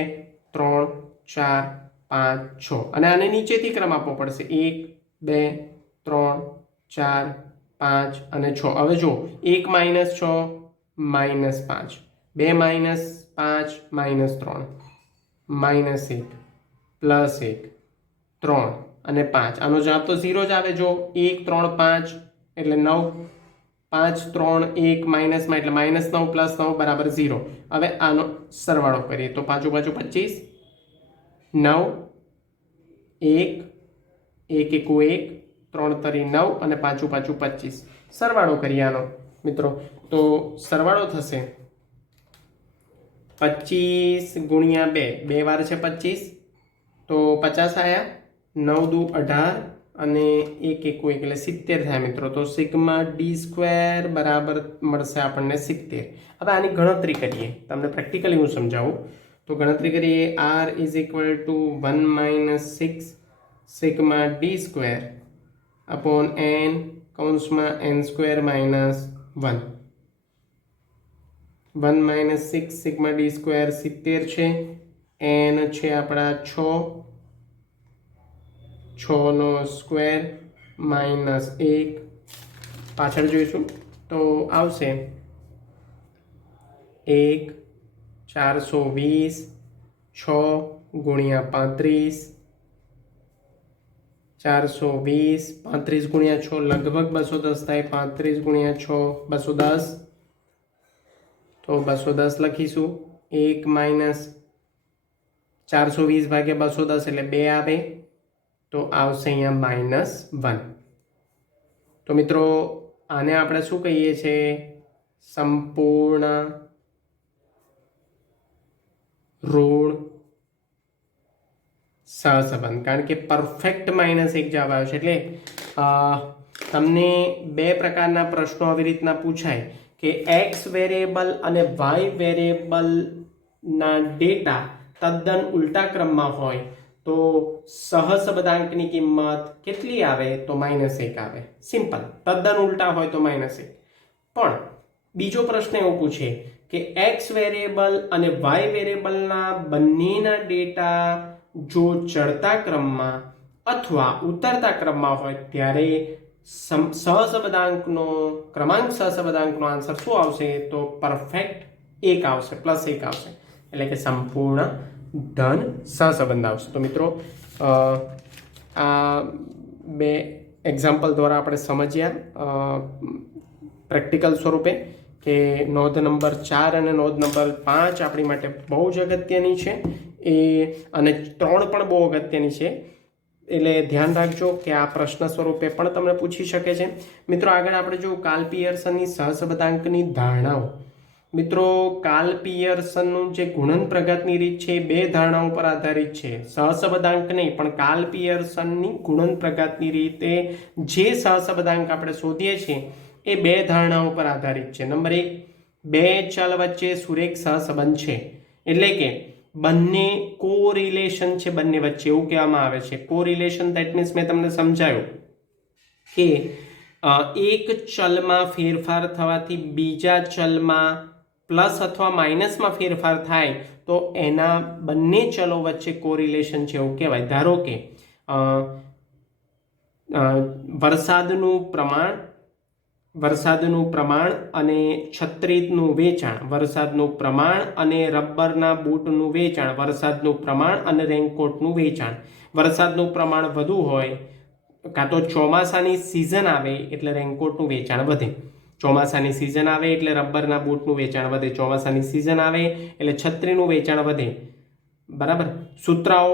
3 4 5 6, અને આને નીચેથી ક્રમ આપવો પડશે 1 2 3 4 5 અને 6. હવે જો 1 - 6 -5, 2 - 5 -3 -1 +1 3 અને 5. આનો જવાબ તો 0 જ આવે. જો 1 3 5 એટલે 9, 5 3 1 માઇનસમાં એટલે -9 + 9 બરાબર 0. હવે આનો સરવાળો કરીએ તો પાછું 25, 9 1 1 1 1 3 3 9 અને પાછું 25. સરવાળો કરીએ આનો મિત્રો, તો સરવાળો થશે 25 × 2, 2 વાર છે 25, તો 50 આવ્યા. 9 દુ 18 અને 1 1 1 એટલે 70 થાય મિત્રો. તો σd² બરાબર મળશે આપણને 70. હવે આની ગણતરી કરીએ, તમને પ્રેક્ટિકલી હું સમજાવું. તો ગણતરી કરીએ. r = 1 - 6 σd² upon n કૌંસમાં n² - 1. 1 - 6 σd² 70 છે. n છે આપણા 6, 6નો સ્ક્વેર -1 પાછળ જોઈશું તો આવશે 1 420 6 × 35, 420 35 × 6 લગભગ 210 થાય. 35 × 6 210, તો 210 લખીશું. 1 - 420 / 210 એટલે 2 આવે, તો આવશે અહીંયા -1. તો મિત્રો આને આપણે શું કહીએ છીએ? સંપૂર્ણ ઋણ સહસંબંધ. કારણ કે પરફેક્ટ -1 જવાબ આવ્યો છે. એટલે તમને 2 પ્રકારના પ્રશ્નો આવી રીતના પૂછાય કે x વેરિયેબલ અને y વેરિયેબલના ડેટા તદ્દન ઉલટા ક્રમમાં હોય તો સહસંબંધાંકની કિંમત કેટલી આવે? તો -1 આવે. સિમ્પલ. તદ્દન ઉલટા હોય તો -1. પણ બીજો પ્રશ્ન એવો પૂછે કે x વેરિયેબલ અને y વેરિયેબલના બંનેના ડેટા જો ચડતા ક્રમમાં અથવા ઉતરતા ક્રમમાં હોય ત્યારે સહસંબંધાંકનો ક્રમાંક સહસંબંધાંકનો આન્સર શું આવશે? તો પરફેક્ટ 1 આવશે, +1 આવશે, એટલે કે સંપૂર્ણ ધન સહસંબંધ આવશે. તો મિત્રો આ 2 એક્ઝામ્પલ દ્વારા આપણે સમજ્યા પ્રેક્ટિકલ સ્વરૂપે કે નોંધ નંબર 4 અને નોંધ નંબર 5 આપણી માટે બહુ જ અગત્યની છે, અને 3 પણ બહુ અગત્યની છે. એટલે ધ્યાન રાખજો કે આ પ્રશ્ન સ્વરૂપે પણ તમને પૂછી શકે છે. મિત્રો આગળ આપણે જો કાર્લ પિયર્સનની સહસંબંધાંકની ધારણાઓ. મિત્રો કાર્લ પિયર્સનનું જે ગુણન પ્રગતની રીત છે એ 2 ધારણાઓ પર આધારિત છે. સહસંબંધાંક નહીં, પણ કાર્લ પિયર્સનની ગુણન પ્રગતની રીતે જે સહસંબંધાંક આપણે શોધીએ છીએ એ 2 ધારણાઓ પર આધારિત છે. નંબર 1, 2 ચલ વચ્ચે સુરેખ સહસંબંધ છે, એટલે કે બંને કોરિલેશન છે બંને વચ્ચે, એવું કહેવામાં આવે છે. કોરિલેશન ધેટ મીન્સ મેં તમને સમજાયું કે એક ચલમાં ફેરફાર થવાથી બીજા ચલમાં પ્લસ અથવા માઇનસમાં ફેરફાર થાય તો એના બંને ચલો વચ્ચે કોરિલેશન છે એવું કહેવાય. ધારો કે વરસાદનું પ્રમાણ અને છત્રીનું વેચાણ, વરસાદનું પ્રમાણ અને રબરના બૂટનું વેચાણ, વરસાદનું પ્રમાણ અને રેનકોટનું વેચાણ. વરસાદનું પ્રમાણ વધુ હોય કાં તો ચોમાસાની સિઝન આવે એટલે રેનકોટનું વેચાણ વધે, ચોમાસાની સિઝન આવે એટલે રબરના બૂટનું વેચાણ વધે, ચોમાસાની સિઝન આવે એટલે છત્રીનું વેચાણ વધે. બરાબર. સુતરાઉ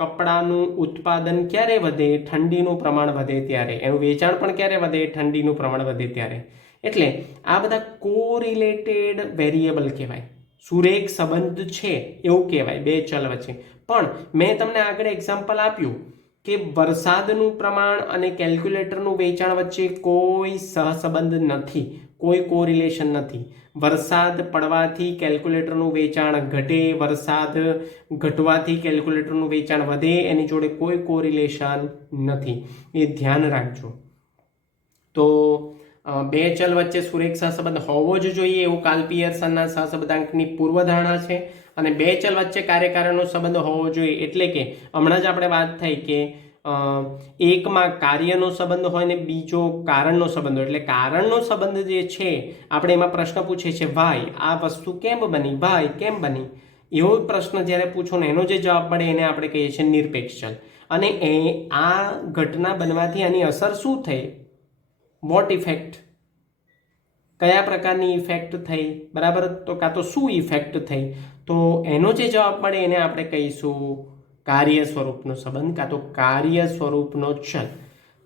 કપડાનું ઉત્પાદન ક્યારે વધે? ઠંડીનું પ્રમાણ વધે ત્યારે. એનું વેચાણ પણ ક્યારે વધે? ઠંડીનું પ્રમાણ વધે ત્યારે. એટલે આ બધા કોરિલેટેડ વેરિયેબલ કહેવાય, સુરેખ સંબંધ છે એવું કહેવાય 2 ચલ વચ્ચે. પણ મેં તમને આગળ એક્ઝામ્પલ આપ્યું કે વરસાદનું પ્રમાણ અને કેલ્ક્યુલેટરનું વેચાણ વચ્ચે કોઈ સહસંબંધ નથી, કોઈ કોરિલેશન નથી. વરસાદ પડવાથી કેલ્ક્યુલેટરનું વેચાણ ઘટે, વરસાદ ઘટવાથી કેલ્ક્યુલેટરનું વેચાણ વધે, એની જોડે કોઈ કોરિલેશન નથી, એ ધ્યાન રાખજો. તો બે ચલ વચ્ચે સુરેખ સહસંબંધ હોવો જ જોઈએ એવું કાર્લ પિયર્સનના સહસંબંધાંકની પૂર્વધારણા છે. અને બે ચલ વચ્ચે કાર્યકારણનો સંબંધ હોવો જોઈએ, એટલે કે હમણાં જ આપણે વાત થઈ કે એકમાં કાર્યનો સંબંધ હોય ને બીજો કારણનો સંબંધ હોય. એટલે કારણનો સંબંધ જે છે આપણે એમાં પ્રશ્ન પૂછે છે વાય, આ વસ્તુ કેમ બની, વાય કેમ બની, એવો પ્રશ્ન જ્યારે પૂછો ને એનો જે જવાબ મળે એને આપણે કહીએ છીએ નિરપેક્ષ ચલ. અને આ ઘટના બનવાથી આની અસર શું થઈ, વોટ ઇફેક્ટ, કયા પ્રકારની ઇફેક્ટ થઈ, બરાબર, તો કાં તો શું ઇફેક્ટ થઈ, તો એનો જે જવાબ મળે એને આપણે કહીશું કાર્ય સ્વરૂપનો સંબંધ કાં તો કાર્ય સ્વરૂપનો ચલ.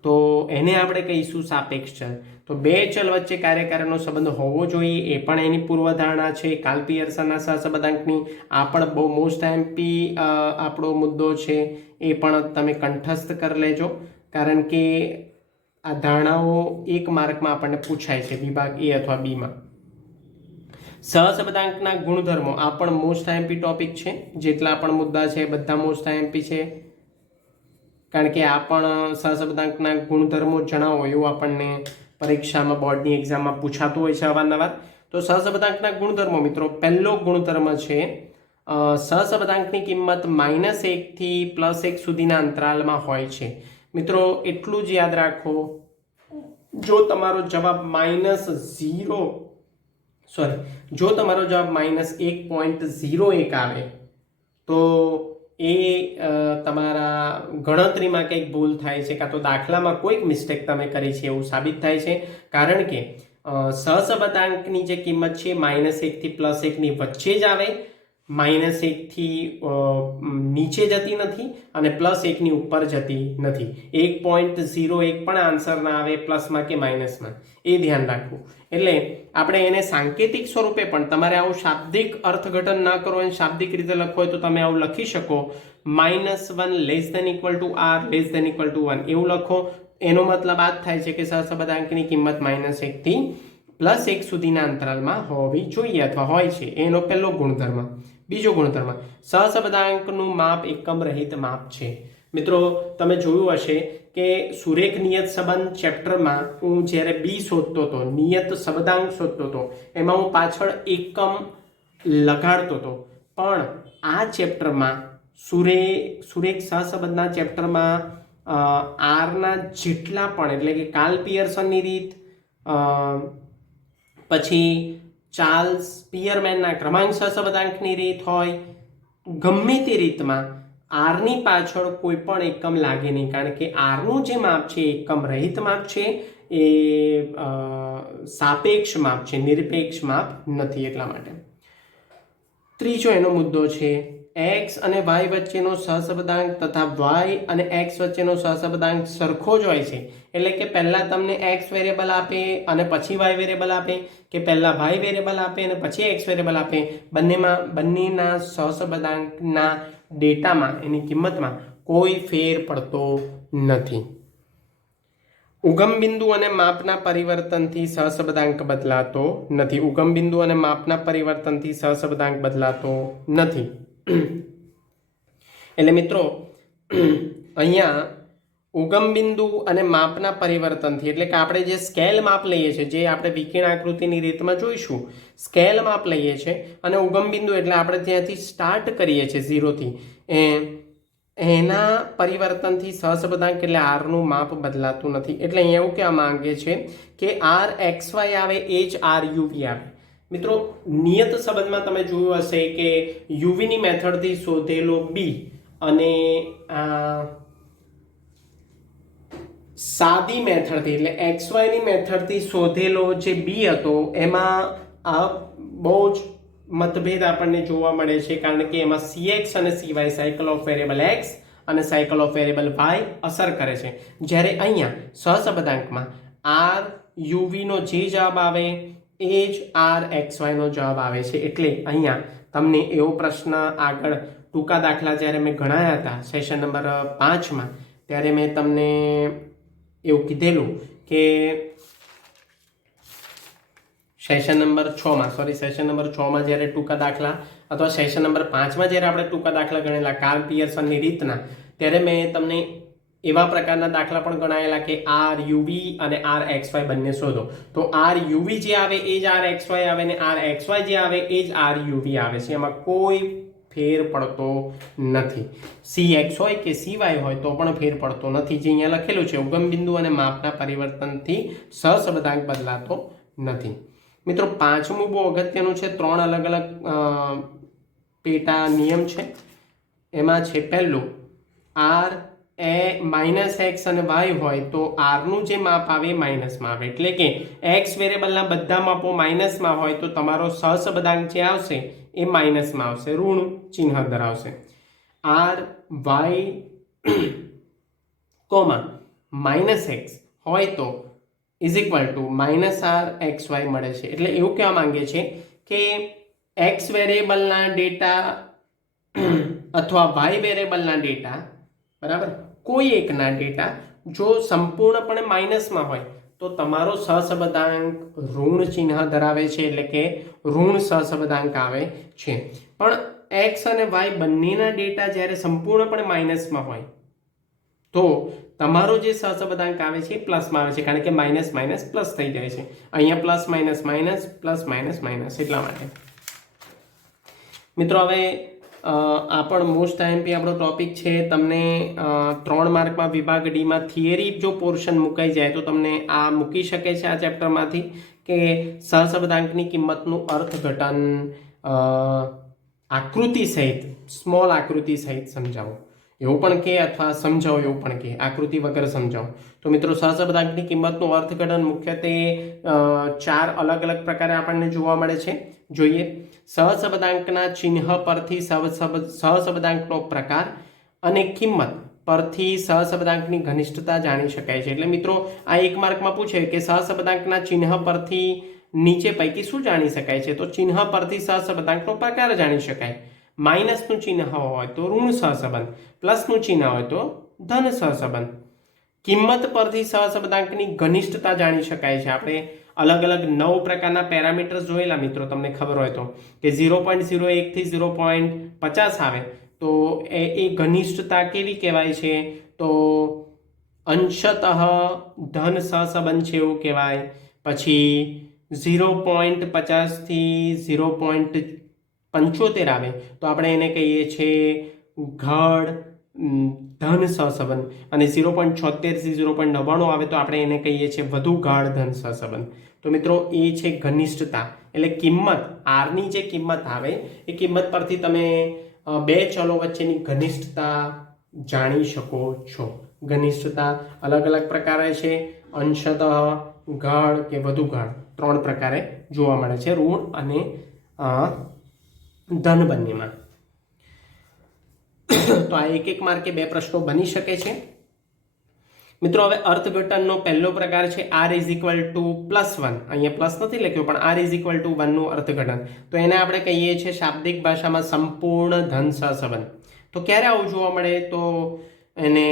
તો એને આપણે કહીશું સાપેક્ષ ચલ. તો બે ચલ વચ્ચે કાર્યકારણનો સંબંધ હોવો જોઈએ, એ પણ એની પૂર્વધારણા છે કાર્લ પિયર્સનના સહસંબંધાંકની. આ પણ બહુ મોસ્ટ એમપી આપણો મુદ્દો છે, એ પણ તમે કંઠસ્થ કરી લેજો, કારણ કે આ ધારણાઓ એક માર્કમાં આપણને પૂછાય છે વિભાગ એ અથવા બીમાં. સહસંબંધાંકના ગુણધર્મો, આ પણ મોસ્ટ આઈએમપી ટોપિક છે. જેટલા પણ મુદ્દા છે બધા મોસ્ટ આઈએમપી છે, કારણ કે આ પણ સહસંબંધાંકના ગુણધર્મો જણાવો એવું આપણને પરીક્ષામાં બોર્ડની એક્ઝામમાં પૂછાતું હોય છે અવારનવાર. તો સહસંબંધાંકના ગુણધર્મો મિત્રો, પહેલો ગુણધર્મ છે સહસંબંધાંકની કિંમત -1 થી +1 સુધીના અંતરાલમાં હોય છે. મિત્રો એટલું જ યાદ રાખો, જો તમારો જવાબ જો તમારો જવાબ -1.01 આવે તો એ તમારા ગણતરીમાં કંઈક ભૂલ થાય છે, કાં તો દાખલામાં કોઈક મિસ્ટેક તમે કરી છે એવું સાબિત થાય છે. કારણ કે સહસંબંધાંકની જે કિંમત છે -1 થી +1 ની વચ્ચે જ આવે, -1 થી નીચે જતી નથી અને +1 ની ઉપર જતી નથી. 1.01 પણ આન્સર ના આવે પ્લસમાં કે માઇનસમાં, એ ધ્યાન રાખવું. એટલે આપણે એને સાંકેતિક સ્વરૂપે પણ તમારે આવું શાબ્દિક અર્થઘટન ન કરો અને શાબ્દિક રીતે લખો હોય તો તમે આવું લખી શકો, -1 r <1 એવું લખો. એનો મતલબ આ જ થાય છે કે સહસંબંધાંકની કિંમત -1 થી +1 સુધીના અંતરાલમાં હોવી જોઈએ અથવા હોય છે. એનો પહેલો ગુણધર્મ. બીજો ગુણધર્મ, સહસંબંધાંકનું માપ એકમ રહિત માપ છે. મિત્રો તમે જોયું હશે કે સુરેખ નિયત સંબંધ ચેપ્ટરમાં હું જ્યારે બી શોધતો હતો, નિયત સંબંધાંક શોધતો હતો, એમાં હું પાછળ એકમ લગાડતો હતો. પણ આ ચેપ્ટરમાં સુરેખ સહસંબંધના ચેપ્ટરમાં આરના જેટલા પણ, એટલે કે કાર્લ પિયર્સનની રીત, પછી ચાર્લ્સ પિયરમેનના ક્રમાંક સહસંબંધાંકની રીત હોય, ગમે તે રીતમાં આરની પાછળ કોઈ પણ એકમ લાગે નહીં, કારણ કે આરનું જે માપ છે એકમ રહિત માપ છે, એ સાપેક્ષ માપ છે, નિરપેક્ષ માપ નથી. એટલા માટે ત્રીજો એનો મુદ્દો છે x અને y વચ્ચેનો સહસંબંધાંક તથા y અને x વચ્ચેનો સહસંબંધાંક સરખો જ હોય છે. એટલે કે પહેલા તમને x વેરિયેબલ આપે અને પછી y વેરિયેબલ આપે, કે પહેલા y વેરિયેબલ આપે અને પછી x વેરિયેબલ આપે, બંનેના સહસંબંધાંકના ડેટામાં, એની કિંમતમાં કોઈ ફેર પડતો નથી. ઉગમ બિંદુ અને માપના પરિવર્તનથી સહસંબંધાંક બદલાતો નથી. ઉગમ બિંદુ અને માપના પરિવર્તનથી સહસંબંધાંક બદલાતો નથી. એટલે મિત્રો અહીંયા ઉગમ બિંદુ અને માપના પરિવર્તનથી, એટલે કે આપણે જે સ્કેલ માપ લઈએ છીએ, જે આપણે વિકર્ણ આકૃતિની રીતમાં જોઈશું, સ્કેલ માપ લઈએ છીએ, અને ઉગમ બિંદુ એટલે આપણે ત્યાંથી સ્ટાર્ટ કરીએ છીએ 0 થી, એના પરિવર્તનથી સહસંબંધાંક એટલે આરનું માપ બદલાતું નથી. એટલે અહીંયા એવું કહેવા માંગે છે કે આર XY આવે એ જ આર યુવી આવે. મિત્રો નિયત સંબંધમાં તમે જોયું હશે કે યુવીની મેથડથી શોધેલો બી અને સાદી મેથડથી એટલે XY ની મેથડથી શોધેલો જે બી હતો, એમાં આ બહુ જ મતભેદ આપણને જોવા મળે છે, કારણ કે એમાં CX અને CY, cycle of variable x અને સાયકલ ઓફ વેરિયેબલ y અસર કરે છે. જ્યારે અહીંયા સહસંબંધાંકમાં આર યુવીનો જે જવાબ આવે એ જ આર XY નો જવાબ આવે છે. એટલે અહીંયા તમને એવો પ્રશ્ન આગળ ટૂંકા દાખલા જ્યારે મેં ગણાયા હતા સેશન નંબર 5માં, ત્યારે મેં તમને એવું કીધેલું કે સેશન નંબર 6માં જ્યારે ટૂંકા દાખલા અથવા સેશન નંબર 5માં જ્યારે આપણે ટૂંકા દાખલા ગણેલા કાર્લ પિયર્સનની રીતના, ત્યારે મેં તમને એવા પ્રકારના દાખલા પણ ગણાયેલા કે આર યુવી અને આર એક્સ વાય બંને શોધો. તો આર યુવી જે આવે એ જ આર એક્સ વાય આવે, અને આર એક્સ વાય જે આવે એ જ આર યુવી આવે છે. એમાં કોઈ ફેર પડતો નથી. સી એક્સ હોય કે સી વાય હોય તો પણ ફેર પડતો નથી. જે અહીંયા લખેલું છે, ઉગમ બિંદુ અને માપના પરિવર્તનથી સહસંબંધાંક બદલાતો નથી. મિત્રો, 5મું બહુ અગત્યનું છે. 3 અલગ અલગ પેટા નિયમ છે. એમાં છે પહેલું, આર એ માઇનસ એક્સ અને વાય હોય તો આરનું જે માપ આવે માઇનસમાં આવે. એટલે કે એક્સ વેરિયેબલના બધા માપો માઇનસમાં હોય તો તમારો સહસંબંધાંક જે આવશે એ માઇનસમાં આવશે, ઋણ ચિહ્ન ધરાવશે. R Y comma minus X હોય તો is equal to minus R X Y મળે છે. એટલે એવું કહેવા માંગે છે કે એક્સ વેરિયેબલના ડેટા અથવા વાય વેરિયેબલના ડેટા, બરાબર, કોઈ એકના ડેટા જો સંપૂર્ણપણે માઇનસમાં હોય તો તમારો સહસંબંધાંક ઋણ ચિહ્ન ધરાવે છે, એટલે કે ઋણ સહસંબંધાંક આવે છે. પણ એક્સ અને વાય બંનેના ડેટા જ્યારે સંપૂર્ણપણે માઇનસમાં હોય તો તમારો જે સહસંબંધાંક આવે છે એ પ્લસમાં આવે છે, કારણ કે માઇનસ માઇનસ પ્લસ થઈ જાય છે. અહીંયા plus minus minus, plus minus minus, એટલા માટે. મિત્રો, હવે આ પણ મોસ્ટ આઈએમપી આપણો ટોપિક છે. તમને 3 માર્કમાં વિભાગ ડીમાં થિયરી જો પોર્શન મુકાઈ જાય તો તમને આ મૂકી શકે છે આ ચેપ્ટરમાંથી કે સહસંબંધાંકની કિંમતનું અર્થઘટન આકૃતિ સહિત, સ્મોલ આકૃતિ સહિત સમજાવો એવું પણ કે, અથવા સમજાવો એવું પણ કે, આકૃતિ વગર સમજાવો. તો મિત્રો, સહસંબંધાંકની કિંમતનું અર્થઘટન મુખ્યત્વે 4 અલગ અલગ પ્રકારે આપણને જોવા મળે છે. જોઈએ. સહસંબંધાંકના ચિહ્ન પરથી સહસંબંધાંકનો પ્રકાર અને કિંમત પરથી સહસંબંધાંકની ઘનિષ્ઠતા જાણી શકાય છે. એટલે મિત્રો, આ 1 માર્કમાં પૂછે કે સહસંબંધાંકના ચિહ્ન પરથી નીચે પૈકી શું જાણી શકાય છે? તો ચિહ્ન પરથી સહસંબંધાંકનો પ્રકાર જાણી શકાય. માઇનસનું ચિહ્ન હોય તો ઋણ સહસંબંધ, પ્લસનું ચિહ્ન હોય તો ધન સહસંબંધ. કિંમત પરથી સહસંબંધાંકની ઘનિષ્ઠતા જાણી શકાય છે. આપણે અલગ અલગ 9 પ્રકારના પેરામીટર્સ જોયેલા મિત્રો, તમને ખબર હોય તો, કે 0.01 થી 0.50 આવે તો એ ઘનિષ્ઠતા કેવી કહેવાય છે? તો અંશતઃ ધન સહસંબંધ છે એવું કહેવાય. પછી 0.50 થી 0.75 આવે તો આપણે એને કહીએ છીએ ઘડ ધન સહસંબંધ, અને 0.76 થી 0.99 આવે તો આપણે એને કહીએ છીએ વધુ ગાઢ ધન સહસંબંધ. તો મિત્રો, એ છે ઘનિષ્ઠતા, એટલે કિંમત, આરની જે કિંમત આવે એ કિંમત પરથી તમે 2 ચલો વચ્ચેની ઘનિષ્ઠતા જાણી શકો છો. ઘનિષ્ઠતા અલગ અલગ પ્રકારે છે, અંશતઃ, ગાઢ કે વધુ ગાઢ, 3 પ્રકારે જોવા મળે છે, ઋણ અને ધન બંનેમાં. તો આ 1 માર્કે 2 પ્રશ્નો બની શકે છે. મિત્રો, હવે અર્થઘટનનો પહેલો પ્રકાર છે આર ઇઝ ઇક્વલ ટુ +1. અહીંયા પ્લસ નથી લખ્યો, પણ આર ઇઝ ઇક્વલ ટુ 1 નું અર્થઘટન. તો એને આપણે કહીએ છીએ શાબ્દિક ભાષામાં સંપૂર્ણ ધન સહસંબંધ. તો ક્યારે આવું જોવા મળે? તો એને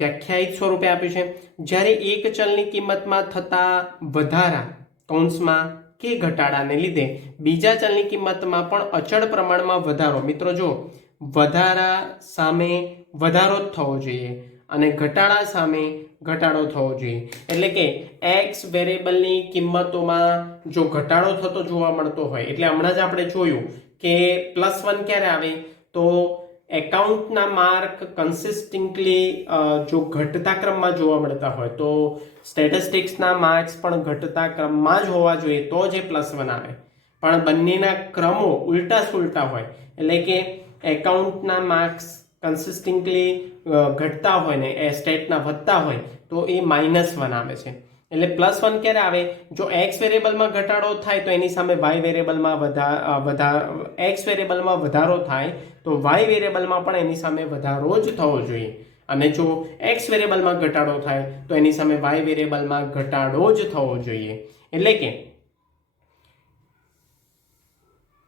વ્યાખ્યાયિત સ્વરૂપે આપ્યું છે, જ્યારે એક ચલની કિંમતમાં થતા વધારા કૌંસમાં કે ઘટાડાને લીધે બીજા ચલની કિંમતમાં પણ અચળ પ્રમાણમાં વધારો. મિત્રો જો, વધારા સામે વધારો જ થવો જોઈએ અને ઘટાડા સામે ઘટાડો થવો જોઈએ. એટલે કે એક્સ વેરિયેબલની કિંમતોમાં જો ઘટાડો થતો જોવા મળતો હોય, એટલે હમણાં જ આપણે જોયું કે +1 ક્યારે આવે? તો એકાઉન્ટના માર્ક કન્સિસ્ટન્ટલી જો ઘટતા ક્રમમાં જોવા મળતા હોય તો સ્ટેટિસ્ટિક્સના માર્ક્સ પણ ઘટતા ક્રમમાં જ હોવા જોઈએ તો જ એ +1 આવે. પણ બંનેના ક્રમો ઉલટા સુલટા હોય, એટલે કે એકાઉન્ટના માર્ક્સ કન્સિસ્ટન્ટલી ઘટતા હોય ને એ સ્ટેટના વધતા હોય તો એ -1 આવે છે. એટલે +1 ક્યારે આવે? જો એક્સ વેરિયેબલમાં ઘટાડો થાય તો એની સામે વાય વેરિયેબલમાં એક્સ વેરિયેબલમાં વધારો થાય તો વાય વેરિયેબલમાં પણ એની સામે વધારો જ થવો જોઈએ. અને જો એક્સ વેરિયેબલમાં ઘટાડો થાય તો એની સામે વાય વેરિયેબલમાં ઘટાડો જ થવો જોઈએ. એટલે કે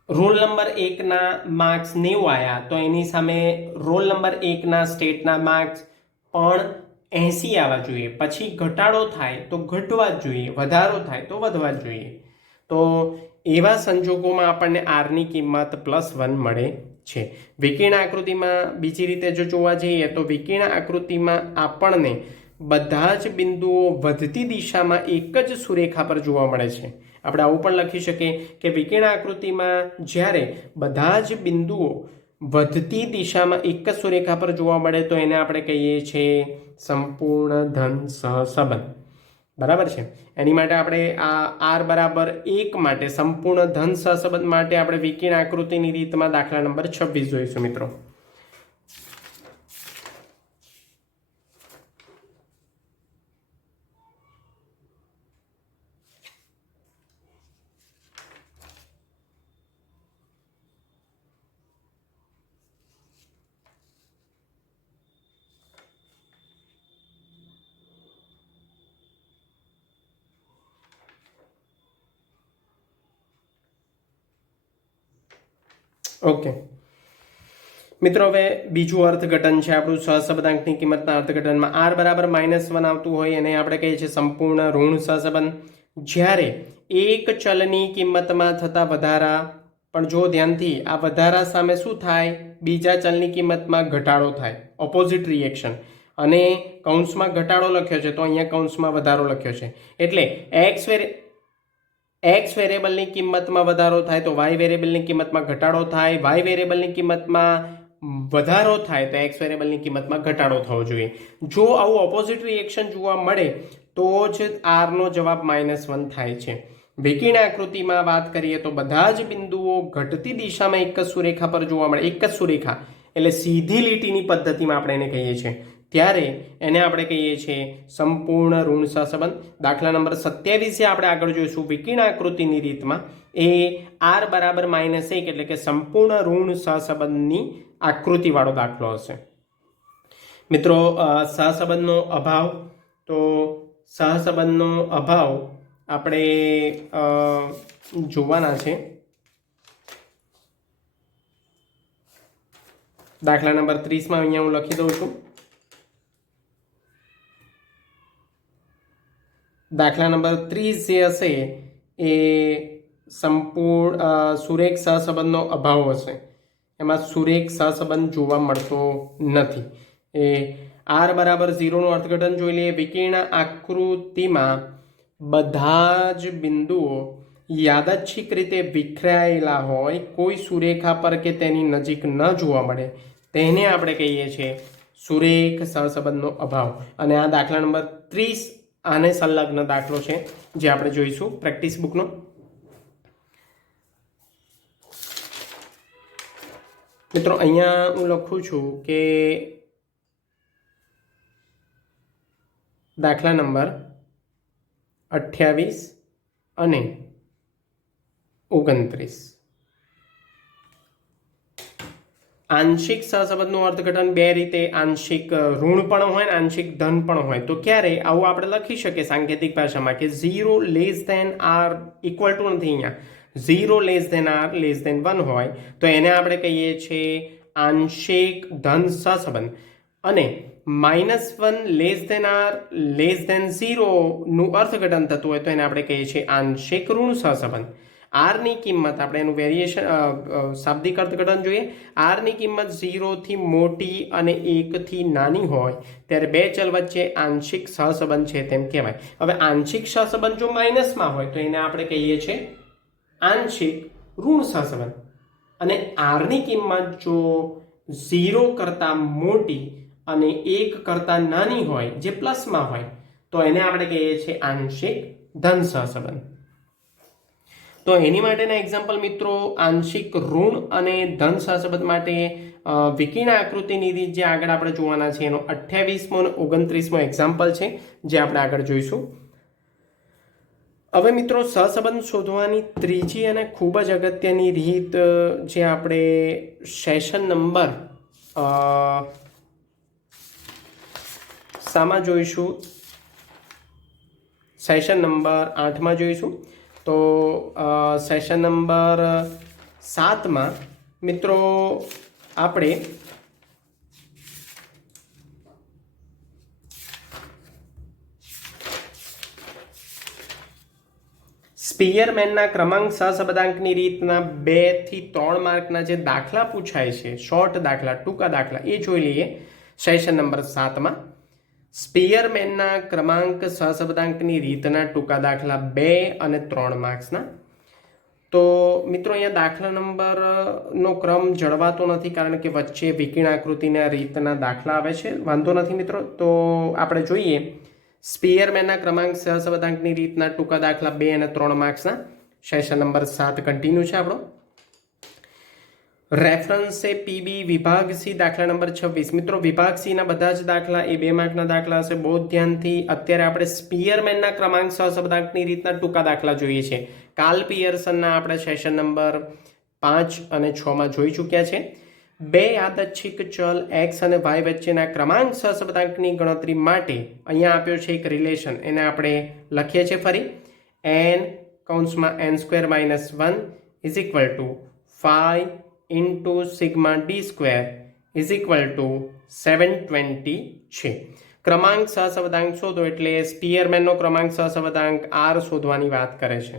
રોલ નંબર 1 ના માર્ક્સ 90 આવ્યા તો એની સામે રોલ નંબર 1 ના સ્ટેટના માર્ક્સ 80 આવવા જોઈએ, પછી ઘટાડો થાય તો ઘટવા જ જોઈએ, વધારો થાય તો વધવા જ જોઈએ. તો એવા સંજોગોમાં આપણને આરની કિંમત +1 મળે છે. વિકર્ણ આકૃતિમાં બીજી રીતે જો જોવા જઈએ તો વિકર્ણ આકૃતિમાં આપણને બધા જ બિંદુઓ વધતી દિશામાં એક જ સુરેખા પર જોવા મળે છે. આપણે આવું પણ લખી શકીએ કે વિકર્ણ આકૃતિમાં જ્યારે બધા જ બિંદુઓ વધતી દિશામાં એક જ સુરેખા પર જોવા મળે તો એને આપણે કહીએ છીએ સંપૂર્ણ ધન સહસંબંધ. બરાબર છે. એની માટે આપણે આ r બરાબર 1 માટે સંપૂર્ણ ધન સહસંબંધ માટે આપણે વિકર્ણ આકૃતિની રીતમાં દાખલા નંબર 26 જોઈશું મિત્રો. ઓકે મિત્રો, હવે બીજું અર્થઘટન છે આપણું સહસંબંધાંકની કિંમતના અર્થઘટનમાં r બરાબર -1 આવતું હોય એને આપણે કહીએ છીએ સંપૂર્ણ ઋણ સહસંબંધ. જ્યારે એક ચલની કિંમતમાં થતા વધારા, પણ જો ધ્યાનથી આ વધારા સામે શું થાય, બીજા ચલની કિંમતમાં ઘટાડો થાય, ઓપોઝિટ રિએક્શન. અને કૌંસમાં ઘટાડો લખ્યો છે તો અહીંયા કૌંસમાં વધારો લખ્યો છે, એટલે x વેરિયેબલની કિંમતમાં વધારો થાય તો y વેરિયેબલની કિંમતમાં ઘટાડો થાય, y વેરિયેબલની કિંમતમાં વધારો થાય તો x વેરિયેબલની કિંમતમાં ઘટાડો થવો જોઈએ. જો આવું ઓપોઝિટ રિએક્શન જોવા મળે તો જ r નો જવાબ -1 થાય છે. વિકર્ણ આકૃતિમાં વાત કરીએ તો બધા જ બિંદુઓ ઘટતી દિશામાં એક જ સુરેખા પર જોવા મળે, એક જ સુરેખા એટલે સીધી લીટીની પદ્ધતિમાં આપણે એને કહીએ છીએ, ત્યારે એને આપણે કહીએ છીએ સંપૂર્ણ ઋણ સહસંબંધ. દાખલા નંબર 27 આપણે આગળ જોઈશું વિકર્ણ આકૃતિની રીતમાં. એ r બરાબર -1 એટલે કે સંપૂર્ણ ઋણ સહસંબંધની આકૃતિવાળો દાખલો હશે. મિત્રો, સહસંબંધનો અભાવ, તો સહસંબંધનો અભાવ આપણે જોવાના છે. દાખલા નંબર 30 અહીંયા હું લખી દઉં છું. દાખલા નંબર 30 જે હશે એ સંપૂર્ણ સુરેખ સહસંબંધનો અભાવ હશે. એમાં સુરેખ સહસંબંધ જોવા મળતો નથી. એ r બરાબર 0 નું અર્થઘટન જોઈ લઈએ. વિકર્ણ આકૃતિમાં બધા જ બિંદુઓ યાદચ્છિક રીતે વિખરાયેલા હોય, કોઈ સુરેખા પર કે તેની નજીક ન જોવા મળે, તેને આપણે કહીએ છીએ સુરેખ સહસંબંધનો અભાવ. અને આ દાખલા નંબર 30 આને સંલગ્ન દાખલો છે જે આપણે જોઈશું પ્રેક્ટિસ બુકનો. મિત્રો, અહીંયા હું લખું છું કે દાખલા નંબર 28 અને 29 આંશિક સહસંબંધનું અર્થઘટન બે રીતે, આંશિક ઋણ પણ હોય ને આંશિક ધન પણ હોય. તો ક્યારે આવું આપણે લખી શકીએ સાંકેતિક ભાષામાં કે 0 less than r equal to નથી, અહીંયા 0 less than r less than 1 હોય તો એને આપણે કહીએ છીએ આંશિક ધન સહસંબંધ. અને -1 less than r less than 0 નું અર્થઘટન થતું હોય તો એને આપણે કહીએ છીએ આંશિક ઋણ સહસંબંધ. r ની કિંમત, આપણે એનું વેરિએશન શાબ્દિક અર્થઘટન જોઈએ. r ની કિંમત 0 થી મોટી અને 1 થી નાની હોય ત્યારે બે ચલ વચ્ચે આંશિક સહસંબંધ છે તેમ કહેવાય. હવે આંશિક સહસંબંધ જો માઇનસમાં હોય તો એને આપણે કહીએ છીએ આંશિક ઋણ સહસંબંધ. અને r ની કિંમત જો 0 કરતાં મોટી અને 1 કરતાં નાની હોય, જે પ્લસમાં હોય, તો એને આપણે કહીએ છીએ આંશિક ધન સહસંબંધ. તો એની માટેના એક્ઝામ્પલ મિત્રો, આંશિક ઋણ અને ધન સહસંબંધ માટે વિકર્ણ આકૃતિની રીત જે આગળ આપણે જોવાના છે એનો 28મો અને 29મો એક્ઝામ્પલ છે જે આપણે આગળ જોઈશું. હવે મિત્રો, સહસંબંધ શોધવાની ત્રીજી અને ખૂબ જ અગત્યની રીત જે આપણે સેશન નંબર શામાં જોઈશું, સેશન નંબર 8માં જોઈશું. તો સેશન નંબર 7માં મિત્રો આપણે સ્પીયરમેનના ક્રમાંક સહસંબંધાંકની રીતના 2 થી 3 માર્કના જે દાખલા પૂછાય છે, શોર્ટ દાખલા, ટૂંકા દાખલા, એ જોઈ લઈએ સેશન નંબર 7માં. સ્પીયરમેનના ક્રમાંક સહસંબંધાંકની રીતના ટૂંકા દાખલા 2 અને 3 માર્ક્સના. તો મિત્રો અહીંયા દાખલા નંબરનો ક્રમ જળવાતો નથી, કારણ કે વચ્ચે વિકર્ણ આકૃતિના રીતના દાખલા આવે છે. વાંધો નથી મિત્રો. તો આપણે જોઈએ સ્પીયરમેનના ક્રમાંક સહસંબંધાંકની રીતના ટૂંકા દાખલા 2 અને 3 માર્ક્સના. સેશન નંબર 7 કન્ટિન્યુ છે આપણો. રેફરન્સ છે પીબી વિભાગ સી દાખલા નંબર 26. મિત્રો વિભાગ સીના બધા જ દાખલા એ 2 માર્કના દાખલા હશે. બહુ ધ્યાનથી અત્યારે આપણે સ્પીયરમેનના ક્રમાંક સહસંબંધાંકની રીતના ટૂંકા દાખલા જોઈએ છે. કાર્લ પિયર્સનના આપણે સેશન નંબર 5 અને 6માં જોઈ ચૂક્યા છે. 2 યાદચ્છિક ચલ x અને y વચ્ચેના ક્રમાંક સહસંબંધાંકની ગણતરી માટે અહીંયા આપ્યો છે એક રિલેશન. એને આપણે લખીએ છીએ ફરી. n(n2 - 1) is equal two 5 into sigma D square is equal two 720 છે. ક્રમાંક સહસંબંધાંક શોધો એટલે સ્પીયરમેનનો ક્રમાંક સહસંબંધાંક r શોધવાની વાત કરે છે.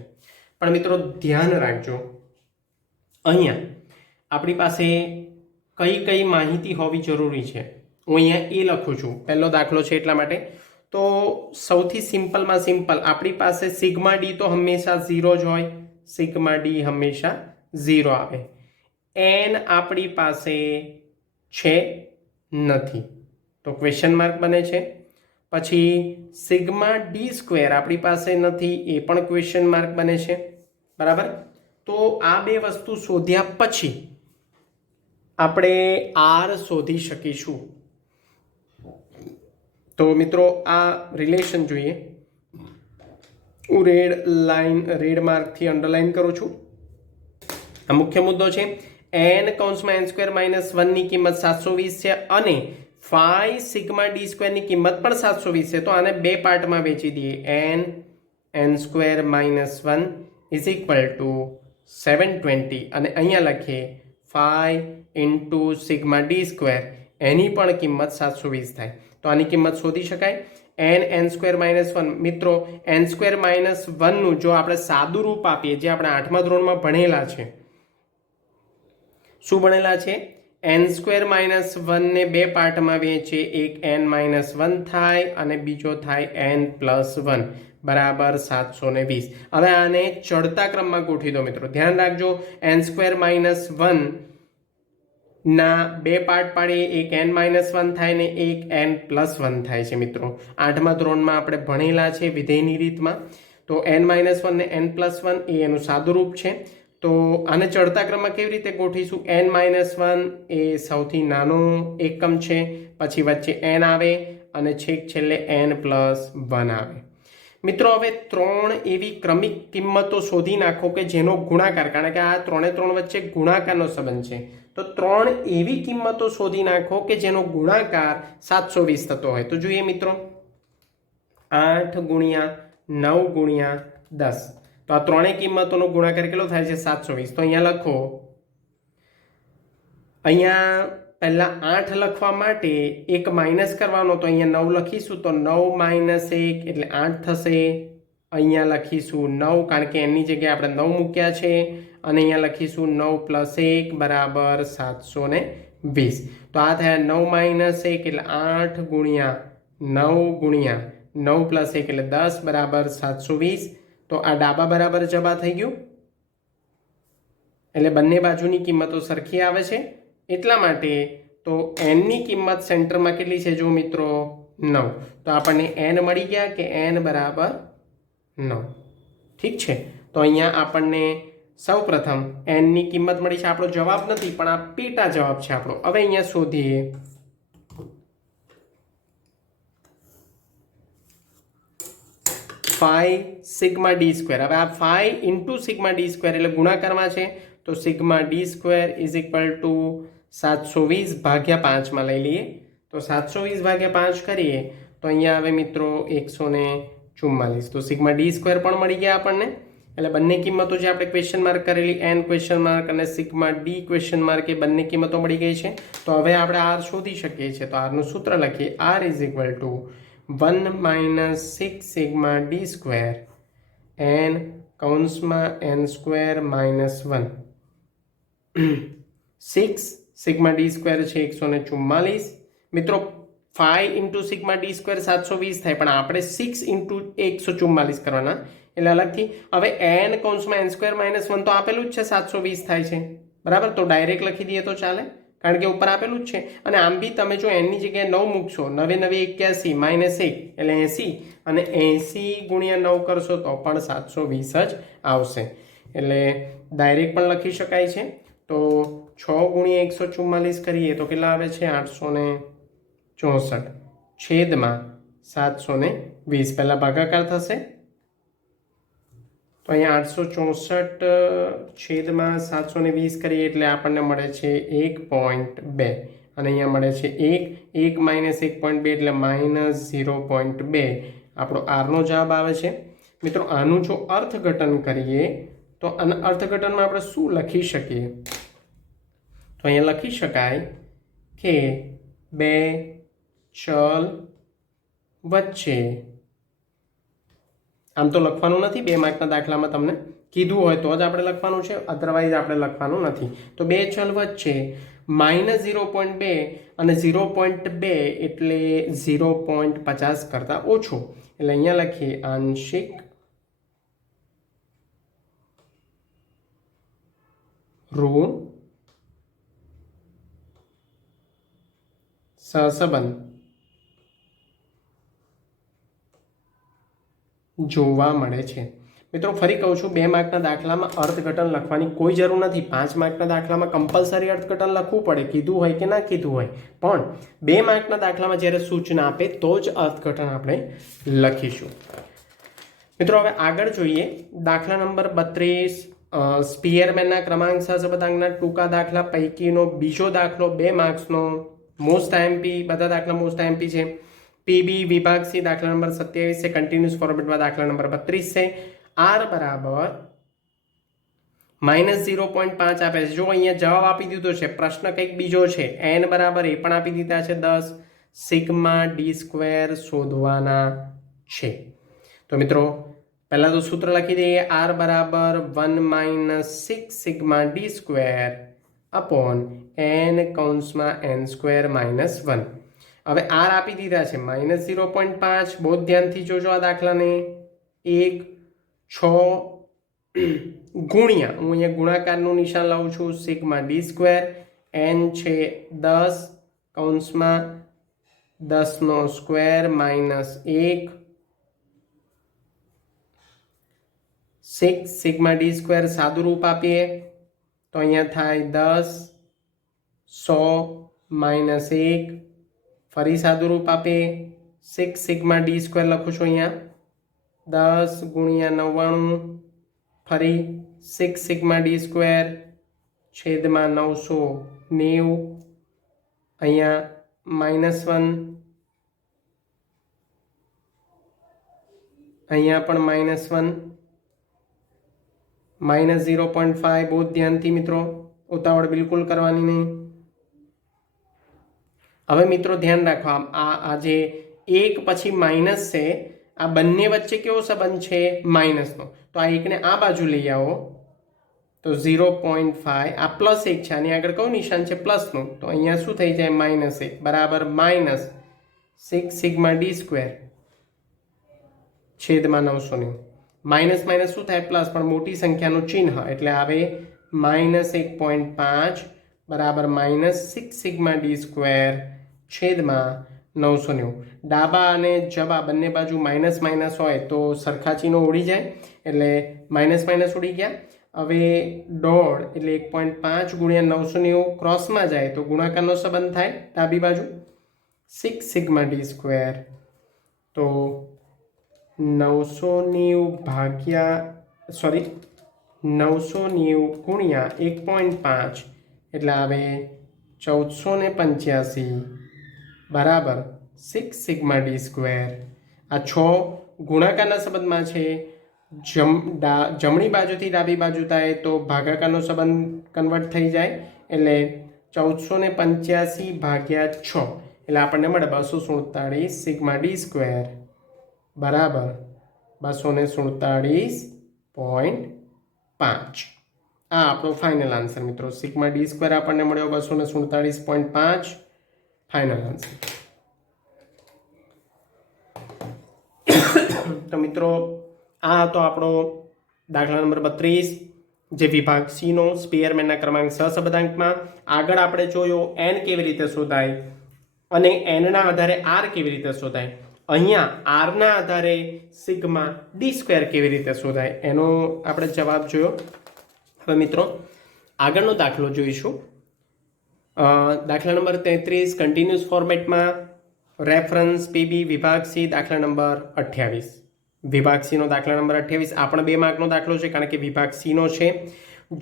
પણ મિત્રો ધ્યાન રાખજો, અહીંયા આપણી પાસે કઈ કઈ માહિતી હોવી જરૂરી છે. હું અહીંયા એ લખું છું, પહેલો દાખલો છે એટલા માટે. તો સૌથી સિમ્પલમાં સિમ્પલ આપણી પાસે સિગ્મા ડી તો હંમેશા 0 જ હોય. સિગ્મા ડી હંમેશા 0 આવે. એન આપણી પાસે છે નથી, તો ક્વેશ્ચન માર્ક બને છે. પછી સિગ્મા ડી સ્ક્વેર આપણી પાસે નથી, એ પણ ક્વેશ્ચન માર્ક બને છે. બરાબર. તો આ બે વસ્તુ શોધ્યા પછી આપણે આર શોધી શકીશું. તો મિત્રો આ રિલેશન જોઈએ. હું રેડ માર્કથી અંડરલાઈન કરું છું. આ મુખ્ય મુદ્દો છે. n(n2 - 1) ની કિંમત 720 છે અને 5 સિગ્મા ડી સ્ક્વેરની કિંમત પણ 720 છે. તો આને 2 પાર્ટમાં વેચી દઈએ. n(n2 - 1) ઇઝ ઇક્વલ ટુ 720 અને અહીંયા લખીએ 5 ઇન્ટુ સિગ્મા ડી સ્ક્વેર, એની પણ કિંમત 720 થાય. તો આની કિંમત શોધી શકાય. n(n2 - 1) મિત્રો n2 - 1નું જો આપણે સાદું રૂપ આપીએ, જે આપણે 8મા ધોરણમાં ભણેલા છે. શું ભણેલા છે? n2 - 1 ને 2 પાર્ટમાં વેચે, એક n-1 થાય અને બીજો થાય n+1 બરાબર 720. હવે આને ચડતા ક્રમમાં ગોઠવી દો મિત્રો. ધ્યાન રાખજો, n2 - 1 ના 2 પાર્ટ પાડીએ, એક n-1 થાય ને એક n+1 થાય છે. મિત્રો 8મા ધોરણમાં આપણે ભણેલા છે વિધેયની રીતમાં. તો n-1 ને n+1 એ એનું સાદું રૂપ છે. તો આને ચડતા ક્રમમાં કેવી રીતે ગોઠવીશું? n-1 એ સૌથી નાનો એકમ છે, પછી વચ્ચે n આવે અને છેક છેલ્લે n+1 આવે. મિત્રો હવે 3 એવી ક્રમિક કિંમતો શોધી નાખો કે જેનો ગુણાકાર, કારણ કે આ 3 3 વચ્ચે ગુણાકારનો સંબંધ છે. તો 3 એવી કિંમતો શોધી નાખો કે જેનો ગુણાકાર 720 થતો હોય. તો જોઈએ મિત્રો, 8 ગુણ્યા 9 ગુણ્યા 10. તો આ ત્રણેય કિંમતોનો ગુણાકાર કેટલો થાય છે? 720. તો અહીંયા લખો. અહીંયા પહેલા 8 લખવા માટે એક માઇનસ કરવાનો, તો અહીંયા 9 લખીશું. તો 9 - 1 એટલે 8 થશે. અહીંયા લખીશું 9, કારણ કે એની જગ્યાએ આપણે 9 મૂક્યા છે. અને અહીંયા લખીશું 9 + 1 બરાબર 720. તો આ થયા 9 - 1 એટલે 8 ગુણ્યા 9 ગુણ્યા 9 + 1 એટલે 10 બરાબર 720. તો આ ડાબા બરાબર જબા થઈ ગયું, એટલે બંને બાજુની કિંમતો સરખી આવે છે. એટલા માટે તો એનની કિંમત સેન્ટરમાં કેટલી છે? જો મિત્રો 9. તો આપણને n મળી ગયા કે n બરાબર 9. ઠીક છે. તો અહીંયા આપણને સૌ પ્રથમ એનની કિંમત મળી છે. આપણો જવાબ નથી, પણ આ પેટા જવાબ છે આપણો. હવે અહીંયા શોધીએ. Five sigma D square. હવે આ 5 ઇન્ટુ સિગ્મા ડી સ્ક્વેર એટલે ગુણાકારમાં છે, તો sigma D square is equal two 720 ભાગ્યા 5 માં લઈ લઈએ, તો 720 ભાગ્યા 5 કરીએ તો અહીંયા આવે મિત્રો 144. તો સિગ્મા ડી સ્ક્વેર પણ મળી ગયા આપણને. એટલે બંને કિંમતો જે આપણે ક્વેશ્ચન માર્ક કરેલી n ક્વેશ્ચન માર્ક અને સિગ્મા ડી ક્વેશ્ચન માર્ક એ બંને કિંમતો મળી ગઈ છે. તો હવે આપણે r શોધી શકીએ છીએ. તો r નું સૂત્ર લખીએ, r is equal to 1 - 6 sigma D square n કૌંસમાં n² - 1 6 સિગ્મા ડી સ્ક્વેર છે 144 મિત્રો 5 ઇન્ટુ સિગ્મા ડી સ્ક્વેર 720 થાય પણ આપણે 6 ઇન્ટુ 144 કરવાના એટલે અલગથી હવે n કૌંસમાં n² - 1 તો આપેલું જ છે 720 થાય છે બરાબર તો ડાયરેક્ટ લખી દઈએ તો ચાલે કારણ કે ઉપર આપેલું જ છે અને આમ બી તમે જો n ની જગ્યાએ 9 મૂકશો 9 9 81 - 1 એટલે 80 અને 80 ગુણ્યા 9 કરશો તો પણ 720 જ આવશે એટલે ડાયરેક્ટ પણ લખી શકાય છે તો 6 ગુણ્યા 144 કરીએ તો કેટલા આવે છે 864 છેદમાં 720 પહેલા ભાગાકાર થશે તો અહીંયા 864 છેદમાં 720 કરીએ એટલે આપણને મળે છે 1.2 અને અહીંયા મળે છે 1 માઇનસ 1.2 એટલે -0.2 આપણો આરનો જવાબ આવે છે મિત્રો આનું જો અર્થઘટન કરીએ તો અર્થઘટનમાં આપણે શું લખી શકીએ તો અહીંયા લખી શકાય કે બે ચલ વચ્ચે આમ તો લખવાનું નથી 2 માર્કના દાખલામાં તમને કીધું હોય તો જ આપણે લખવાનું છે અધરવાઇઝ આપણે લખવાનું નથી તો બે ચલ વચ્ચે -0.2 અને 0.2 એટલે 0.50 કરતાં ઓછું એટલે અહીંયા લખીએ આંશિક ઋણ સહસંબંધ જોવા મળે છે મિત્રો ફરી કહું છું 2 માર્કના દાખલામાં અર્થઘટન લખવાની કોઈ જરૂર નથી 5 માર્કના દાખલામાં કમ્પલસરી અર્થઘટન લખવું પડે કીધું હોય કે ના કીધું હોય પણ 2 માર્કના દાખલામાં જ્યારે સૂચના આપે તો જ અર્થઘટન આપણે લખીશું મિત્રો હવે આગળ જોઈએ દાખલા નંબર 32 સ્પિયરમેનના ક્રમાંક સહસંબંધાંકના ટૂંકા દાખલા પૈકીનો બીજો દાખલો 2 માર્ક્સનો મોસ્ટ આઈએમપી બધા દાખલા મોસ્ટ આઈએમપી છે પીબી વિભાગ સી દાખલા નંબર 27 છે કન્ટિન્યુઅસ ફોર્મેટમાં દાખલા નંબર 32 છે આર બરાબર -0.5 આપે છે જો અહીંયા જવાબ આપી દીધો છે પ્રશ્ન કંઈક બીજો છે n બરાબર એ પણ આપી દીધા છે 10 સિગ્મા ડી સ્ક્વેર શોધવાના છે તો મિત્રો પહેલા તો સૂત્ર લખી દઈએ આર બરાબર 1 - 6 sigma D square upon n કૌંસમાં n² - 1 હવે આર આપી દીધા છે -0.5 બહુ ધ્યાનથી જોજો આ દાખલાને 1 6 ગુણ્યા હું અહીંયા ગુણાકારનું નિશાન લાવું છું સિગ્મા ડી સ્ક્વેર n છે 10 કૌંસમાં 10² - 1 6 સિગ્મા ડી સ્ક્વેર સાદું રૂપ આપીએ તો અહીંયા થાય 10 100 - 1 ફરી સાદું રૂપ આપીએ 6 સિગ્મા ડી સ્ક્વેર લખું છું અહીંયા 10 ગુણ્યા 99 ફરી 6 સિગ્મા ડી સ્ક્વેર છેદમાં 990 અહીંયા -1 અહીંયા પણ -1 -0.5 બહુ ધ્યાનથી મિત્રો ઉતાવળ બિલકુલ કરવાની નહીં હવે મિત્રો ધ્યાન રાખો આ જે 1 પછી માઇનસ છે આ બંને વચ્ચે કેવો સંબંધ છે માઇનસનો તો આ એકને આ બાજુ લઈ આવો તો 0.5 આ +1 છે આની આગળ કયું નિશાન છે પ્લસનું તો અહીંયા શું થઈ જાય -1 બરાબર -6 સિગ્મા ડી સ્ક્વેર છેદમાં 990 માઇનસ માઇનસ શું થાય પ્લસ પણ મોટી સંખ્યાનું ચિહ્ન એટલે આવે -1.5 બરાબર -6 સિગ્મા ડી સ્ક્વેર છેદમાં 990 ડાબા અને જબા બંને બાજુ માઇનસ માઇનસ હોય તો સરખા ચિહ્નો ઉડી જાય એટલે માઇનસ માઇનસ ઉડી ગયા હવે દોઢ એટલે 1.5 ગુણ્યા 990 ક્રોસમાં જાય તો ગુણાકારનો સંબંધ થાય ડાબી બાજુ 6 સિગ્મા ડી સ્ક્વેર તો 990 ભાગ્યા 990 ગુણ્યા 1.5 એટલે આવે 1485 બરાબર 6 સિગ્મા ડી સ્ક્વેર આ 6 ગુણાકારના સંબંધમાં છે જમણી બાજુથી ડાબી બાજુ થાય તો ભાગાકારનો સંબંધ કન્વર્ટ થઈ જાય એટલે 1485 ભાગ્યા 6 એટલે આપણને મળે 247 સિગ્મા ડી સ્ક્વેર બરાબર 247 247.5 આ આપણો ફાઇનલ આન્સર મિત્રો. સિગ્મા ડી સ્ક્વેર આપણને મળ્યો 247.5 ફાઇનલ આન્સર. તો મિત્રો આ હતો આપણો દાખલા નંબર 32 જે વિભાગ સી નો સ્પીયરમેનના ક્રમાંક સહસંબંધાંકમાં. આગળ આપણે જોયો એન કેવી રીતે શોધાય અને એનના આધારે આર કેવી રીતે શોધાય. અહીંયા આરના આધારે સિગ્મા ડી સ્ક્વેર કેવી રીતે શોધાય એનો આપણે જવાબ જોયો. હવે મિત્રો આગળનો દાખલો જોઈશું. દાખલા નંબર 33 કન્ટિન્યુઅસ ફોર્મેટમાં રેફરન્સ પીબી વિભાગ સી દાખલા નંબર 28. વિભાગ સી નો દાખલા નંબર 28 આ પણ 2 માર્કનો દાખલો છે કારણ કે વિભાગ સી નો છે.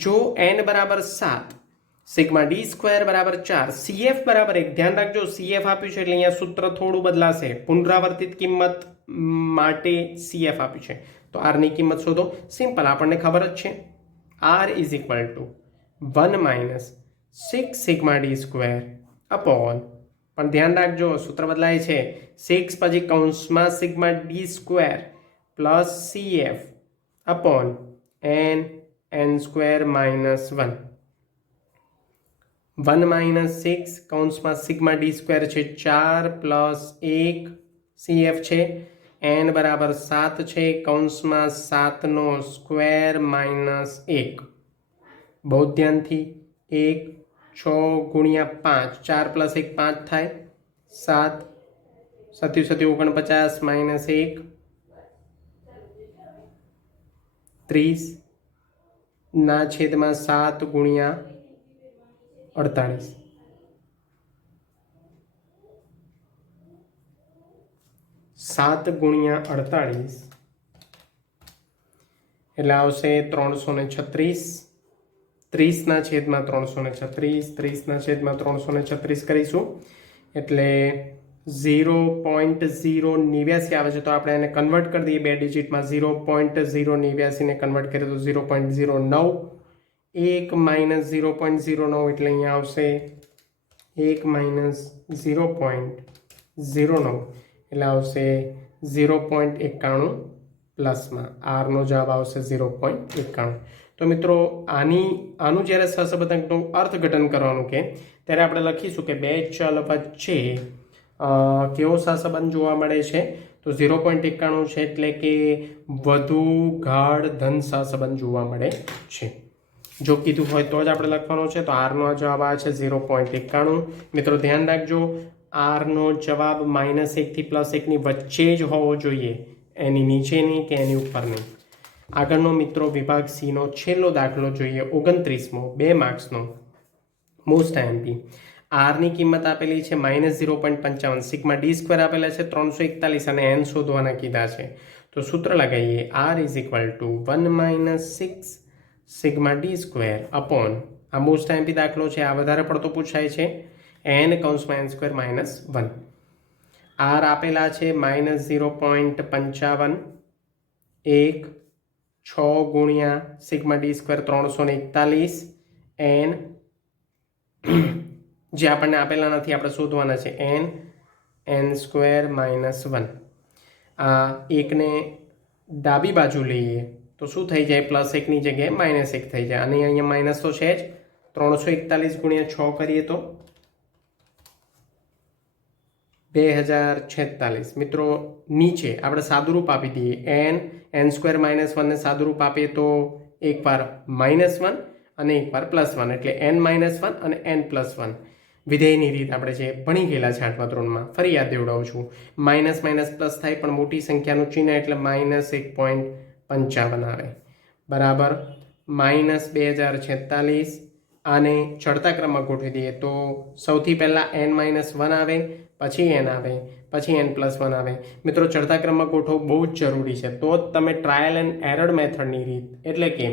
જો n બરાબર 7 સિગ્મા ડી સ્ક્વેર બરાબર 4 સીએફ બરાબર 1. ધ્યાન રાખજો સીએફ આપ્યું છે એટલે અહીંયા સૂત્ર થોડું બદલાશે. પુનરાવર્તિત કિંમત માટે સીએફ આપ્યું છે તો આર ની કિંમત શોધો. સિમ્પલ, આપણને ખબર જ છે R is equal to 1 minus 6 sigma D square upon, પણ ધ્યાન રાખજો સૂત્ર બદલાય છે, 6 પછી કૌંસમાં sigma D square plus CF upon N square minus 1. 1 minus 6 કૌંસમાં સિગ્મા ડી સ્ક્વેર છે 4 પ્લસ 1 સીએફ છે, એન બરાબર 7 છે કૌંસમાં 7નો સ્ક્વેર માઇનસ 1. બહુ ધ્યાનથી 1 6 ગુણ્યા 5, 4 પ્લસ 1 5 થાય, 7 7 49 માઇનસ 1 30 ના છેદમાં 7 ગુણ્યા 48. 7 ગુણ્યા 48 એટલે આવશે 336. 30 ના છેદમાં 336, 30 ના છેદમાં 336 કરીશું એટલે 0.089 આવે છે. તો આપણે એને કન્વર્ટ કરી દઈએ 2 ડિજિટમાં. 0.089 ને કન્વર્ટ કરીએ તો 0.09. 1 માઇનસ 0.09 એટલે અહીંયા આવશે 1 માઇનસ 0.09 એટલે આવશે 0.91 પ્લસમાં. આરનો જવાબ આવશે 0.91. તો મિત્રો આનું જ્યારે સહસંબંધકનું અર્થઘટન કરવાનું કે ત્યારે આપણે લખીશું કે બે ચલ વચ્ચે કેવો સહસંબંધ જોવા મળે છે તો 0.91 છે એટલે કે વધુ ગાઢ ધન સહસંબંધ જોવા મળે છે. જો કીધું હોય તો જ આપણે લખવાનો છે. તો આરનો જવાબ આવે છે 0.91. મિત્રો ધ્યાન રાખજો આરનો જવાબ -1 થી +1 વચ્ચે જ હોવો જોઈએ, એની નીચે નહીં કે એની ઉપર નહીં. આગળનો મિત્રો વિભાગ સી નો છેલ્લો દાખલો જોઈએ 29મો 2 માર્ક્સનો મોસ્ટ આઈએમપી. આરની કિંમત આપેલી છે -0.55, સિગ્મા ડી સ્ક્વેર આપેલા છે 341 અને એન શોધવાના કીધા છે. તો સૂત્ર લગાવીએ R is equal to 1 - 6 sigma D square upon, આ મોસ્ટ આઈએમપી દાખલો છે, આ વધારે પડતો પૂછાય છે, એન કૌંસમાં એન સ્ક્વેર -1. આર આપેલા છે -0.55, 1 6 ગુણ્યા સિગ્મા ડી સ્ક્વેર 341, એન જે આપણને આપેલા નથી આપણે શોધવાના છે, એન સ્ક્વેર -1. આ એકને ડાબી બાજુ લઈએ તો શું થઈ જાય, +1ની જગ્યાએ -1 થઈ જાય અને અહીંયા માઇનસ તો છે જ. 341 ગુણ્યા 6 કરીએ તો 2046. મિત્રો નીચે આપણે સાદુરૂપ આપી દઈએ, એન સ્ક્વેર -1 ને સાદુરૂપ આપીએ તો એકવાર -1 અને એકવાર +1 એટલે n -1 અને n +1. વિધેયની રીત આપણે જે ભણી ગયેલા છે 8મા ધોરણમાં, ફરી યાદ દેવડાવું છું. માઇનસ પ્લસ થાય પણ મોટી સંખ્યાનું ચિહ્ન એટલે -1.55 આવે બરાબર -2046. આને ચડતા ક્રમમાં ગોઠવી દઈએ તો સૌથી પહેલાં n-1 આવે, પછી n આવે, પછી n +1 આવે. મિત્રો ચડતા ક્રમમાં ગોઠવવું બહુ જ જરૂરી છે, તો જ તમે ટ્રાયલ એન્ડ એરર મેથડની રીત એટલે કે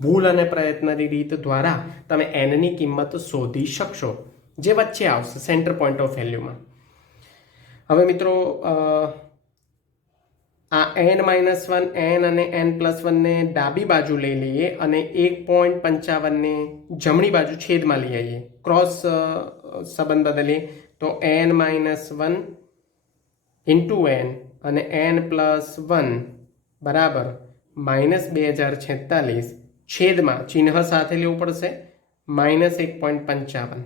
ભૂલ અને પ્રયત્નની રીત દ્વારા તમે nની કિંમત શોધી શકશો જે વચ્ચે આવશે સેન્ટર પોઈન્ટ ઓફ વેલ્યુમાં. હવે મિત્રો આ n-1 n અને n +1 ને ડાબી બાજુ લઈ લઈએ અને 1.55 ને જમણી બાજુ છેદમાં લઈ આવીએ, ક્રોસ સંબંધ બદલીએ તો n-1 ઇન્ટુ n અને n +1 બરાબર -2046 છેદમાં ચિહ્ન સાથે લેવું પડશે -1.55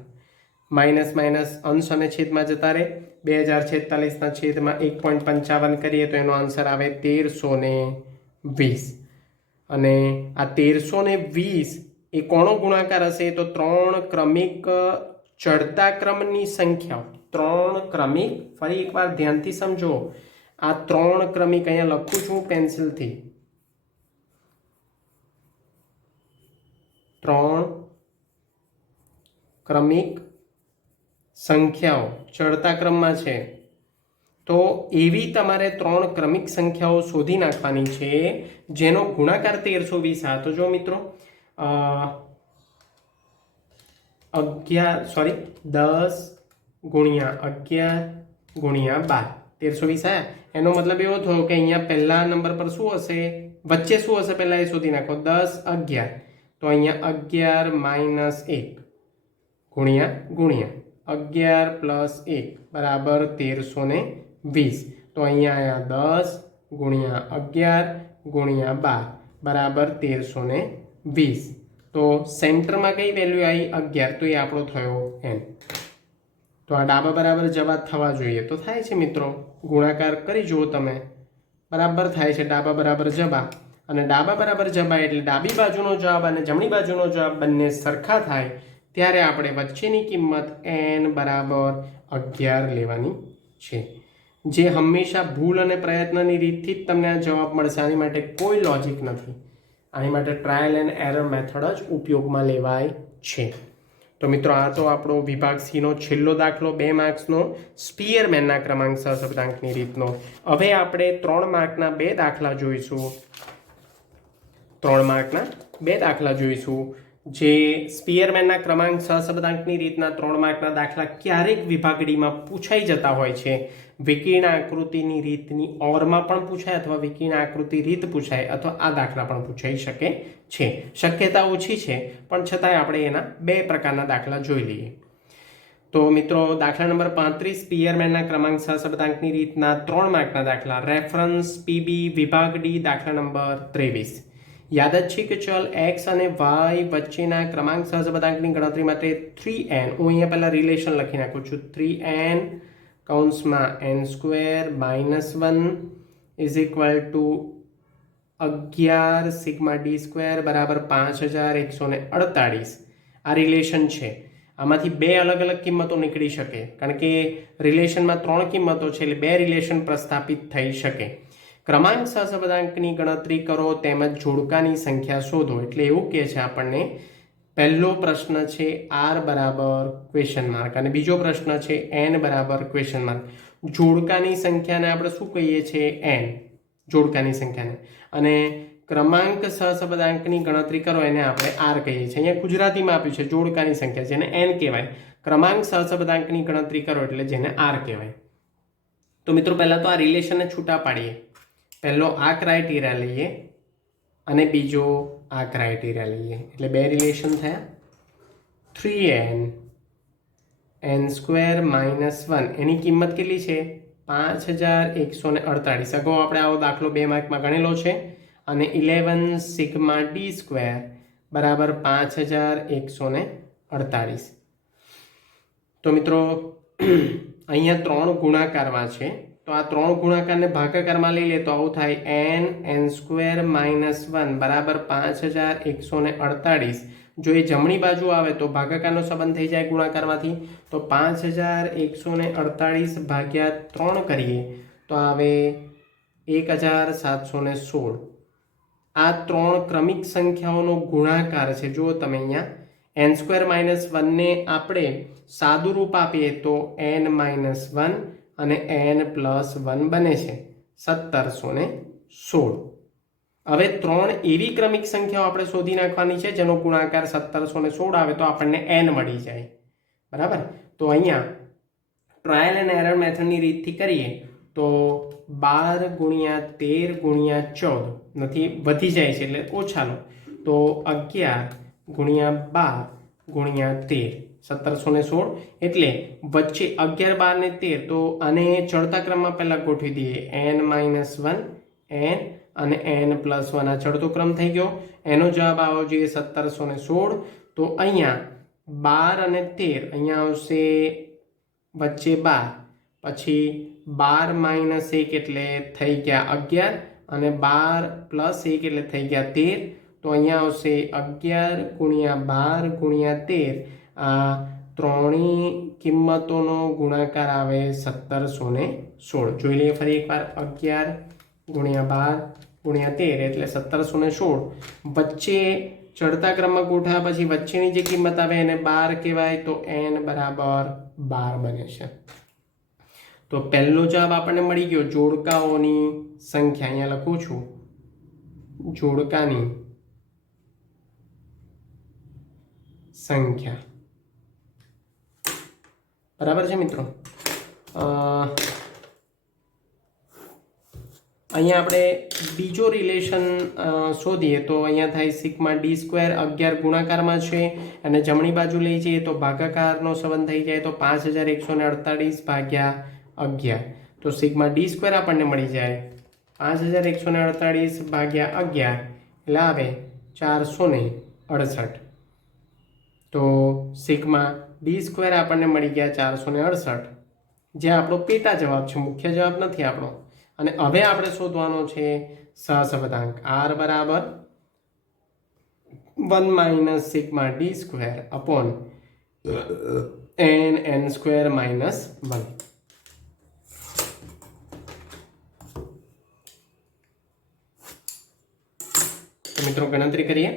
માઇનસ માઇનસ અંશ અને છેદમાં જતા રહે 2046 છેદમાં 1.55 કરીએ તો એનો આન્સર આવે 1320 અને આ 1320 એ કોનો ગુણાકાર હશે તો 3 ક્રમિક ચડતા ક્રમની સંખ્યાઓ 3 ક્રમિક ફરી એકવાર ધ્યાનથી સમજો આ 3 ક્રમિક અહીંયા લખું છું પેન્સિલથી 3 ક્રમિક સંખ્યાઓ ચડતા ક્રમમાં છે તો એવી તમારે 3 ક્રમિક સંખ્યાઓ શોધી નાખવાની છે જેનો ગુણાકાર 1320 તો જો મિત્રો 10 ગુણ્યા 11 ગુણ્યા 12 1320 એનો મતલબ એવો થયો કે અહીંયા પહેલા નંબર પર શું હશે વચ્ચે શું હશે પહેલા એ શોધી નાખો 10 11 તો અહીંયા 11 - 1 ગુણ્યા ગુણ્યા 11 + 1 બરાબર 1320 તો અહીંયા આયા 10 ગુણ્યા 11 ગુણ્યા 12 બરાબર 1320 તો સેન્ટરમાં કઈ વેલ્યુ આવી 11 તો એ આપણો થયો n તો આ ડાબા બરાબર જવાબ થવા જોઈએ તો થાય છે મિત્રો ગુણાકાર કરી જુઓ તમે બરાબર થાય છે ડાબા બરાબર જવાબ અને ડાબા બરાબર જવાબ એટલે ડાબી બાજુનો જવાબ અને જમણી બાજુનો જવાબ બંને સરખા થાય ત્યારે આપણે વચ્ચેની કિંમત n બરાબર 11 લેવાની છે જે હંમેશા ભૂલ અને પ્રયત્નની રીતથી જ તમને આ જવાબ મળશે આની માટે કોઈ લોજિક નથી આની માટે ટ્રાયલ એન્ડ એરર મેથડ જ ઉપયોગમાં લેવાય છે તો મિત્રો આ તો આપણો વિભાગ સીનો છેલ્લો દાખલો 2 માર્ક્સનો સ્પીયરમેનના ક્રમાંક સહશબ્દાંકની રીતનો હવે આપણે 3 માર્કના 2 દાખલા જોઈશું 3 માર્કના 2 દાખલા જોઈશું જે સ્પીયરમેનના ક્રમાંક સહશબ્દાંકની રીતના 3 માર્કના દાખલા ક્યારેક વિભાગ ડીમાં પૂછાઈ જતા હોય છે વિકર્ણ આકૃતિની રીતની ઓરમાં પણ પૂછાય અથવા વિકર્ણ આકૃતિ રીત પૂછાય અથવા આ દાખલા પણ પૂછાઈ શકે છે શક્યતા ઓછી છે પણ છતાંય આપણે એના 2 પ્રકારના દાખલા જોઈ લઈએ તો મિત્રો દાખલા નંબર 35 સ્પીયરમેનના ક્રમાંક સહશબ્દાંકની રીતના 3 માર્કના દાખલા રેફરન્સ પીબી વિભાગ ડી દાખલા નંબર 23 યાદચ્છિક ચલ x અને y વચ્ચેના ક્રમાંક સહશબ્દાંકની ગણતરી માટે 3n હું અહીંયા પહેલા રિલેશન લખી નાખું છું 3n કૌંસમાં n² - 1 = 11 સિગ્મા d² બરાબર 5148 આ રિલેશન છે આમાંથી 2 અલગ અલગ કિંમતો નીકળી શકે કારણ કે રિલેશનમાં 3 કિંમતો છે એટલે 2 રિલેશન પ્રસ્થાપિત થઈ શકે ક્રમાંક સહશબ્દાંકની ગણતરી કરો તેમજ જોડકાની સંખ્યા શોધો એટલે એવું કહે છે આપણને પહેલો પ્રશ્ન છે r બરાબર ક્વેશ્ચન માર્ક અને બીજો પ્રશ્ન છે n બરાબર ક્વેશ્ચન માર્ક જોડકાની સંખ્યાને આપણે શું કહીએ છીએ n જોડકાની સંખ્યાને અને ક્રમાંક સહશબ્દાંકની ગણતરી કરો એને આપણે r કહીએ છીએ અહીંયા ગુજરાતીમાં આપ્યું છે જોડકાની સંખ્યા જેને n કહેવાય ક્રમાંક સહશબ્દાંકની ગણતરી કરો એટલે જેને r કહેવાય તો મિત્રો પહેલા તો આ રિલેશનને છૂટા પાડીએ પહેલો આ ક્રાઇટેરિયા લઈએ અને બીજો આ ક્રાઇટેરિયા લઈએ એટલે 2 રિલેશન થયા 3n n² - 1 એની કિંમત કેટલી છે 5148 અગાઉ આપણે આવો દાખલો 2 માર્કમાં ગણેલો છે અને 11 સિગ્મા d² બરાબર 5148 તો મિત્રો અહીંયા 3 ગુણાકારમાં છે તો આ 3 ગુણાકારને ભાગાકારમાં લઈ લે તો આવું થાય n² - 1 બરાબર 5148 જો એ જમણી બાજુ આવે તો ભાગાકારનો સંબંધ થઈ જાય ગુણાકારમાંથી તો 5148 ભાગ્યા 3 કરીએ તો આવે 1716 આ 3 ક્રમિક સંખ્યાઓનો ગુણાકાર છે જો તમે અહીંયા n² - 1 ને આપણે સાદું રૂપ આપીએ તો n - 1 અને n + 1 બને છે 1716 હવે 3 એવી ક્રમિક સંખ્યાઓ આપણે શોધી નાખવાની છે જેનો ગુણાકાર 1716 આવે તો આપણને n મળી જાય બરાબર તો અહીંયા ટ્રાયલ એન્ડ એરર મેથડની રીતથી કરીએ તો 12 ગુણ્યા 13 ગુણ્યા 14 નથી વધી જાય છે એટલે ઓછા લો તો 11 ગુણ્યા 12 ગુણ્યા 13 1716 એટલે વચ્ચે 11 12 ને 13 તો આને ચડતા ક્રમમાં પહેલા ગોઠવી દઈએ n - 1 n અને n+1 આ ચડતો ક્રમ થઈ ગયો. એનો જવાબ આવવો જોઈએ 1716. તો અહીંયા 12 અને 13 અહીંયા આવશે વચ્ચે 12, પછી 12 - 1 એટલે થઈ ગયા 11 અને 12 + 1 એટલે થઈ ગયા 13. તો અહીંયા આવશે 11 × 12 × 13. આ ત્રણેય કિંમતોનો ગુણાકાર આવે 1716. જોઈ લઈએ ફરી એકવાર. 11 × 12 × 13 એટલે 1716. વચ્ચે ચડતા ક્રમમાં ગોઠવ્યા પછી વચ્ચેની જે કિંમત આવે એને 12 કહેવાય. તો n = 12 બને છે. તો પહેલો જવાબ આપણને મળી ગયો. જોડકાઓની સંખ્યા અહીંયા લખું છું, જોડકાની સંખ્યા. બરાબર છે મિત્રો. અહીંયા આપણે બીજો રિલેશન શોધીએ તો અહીંયા થાય σd². 11 ગુણાકારમાં છે અને જમણી બાજુ લઈ જઈએ તો ભાગાકારનો સંબંધ થઈ જાય. તો 5148 / 11. તો σd² આપણને મળી જાય 5148 / 11 એટલે આવે 468. તો σd² આપણને મળી ગયા 468, જે આપણો પેટા જવાબ છે, મુખ્ય જવાબ નથી આપણો. અને હવે આપણે શોધવાનો છે સહસંબંધાંક. r = 1 - σd² / n² - 1. મિત્રો ગણતરી કરીએ.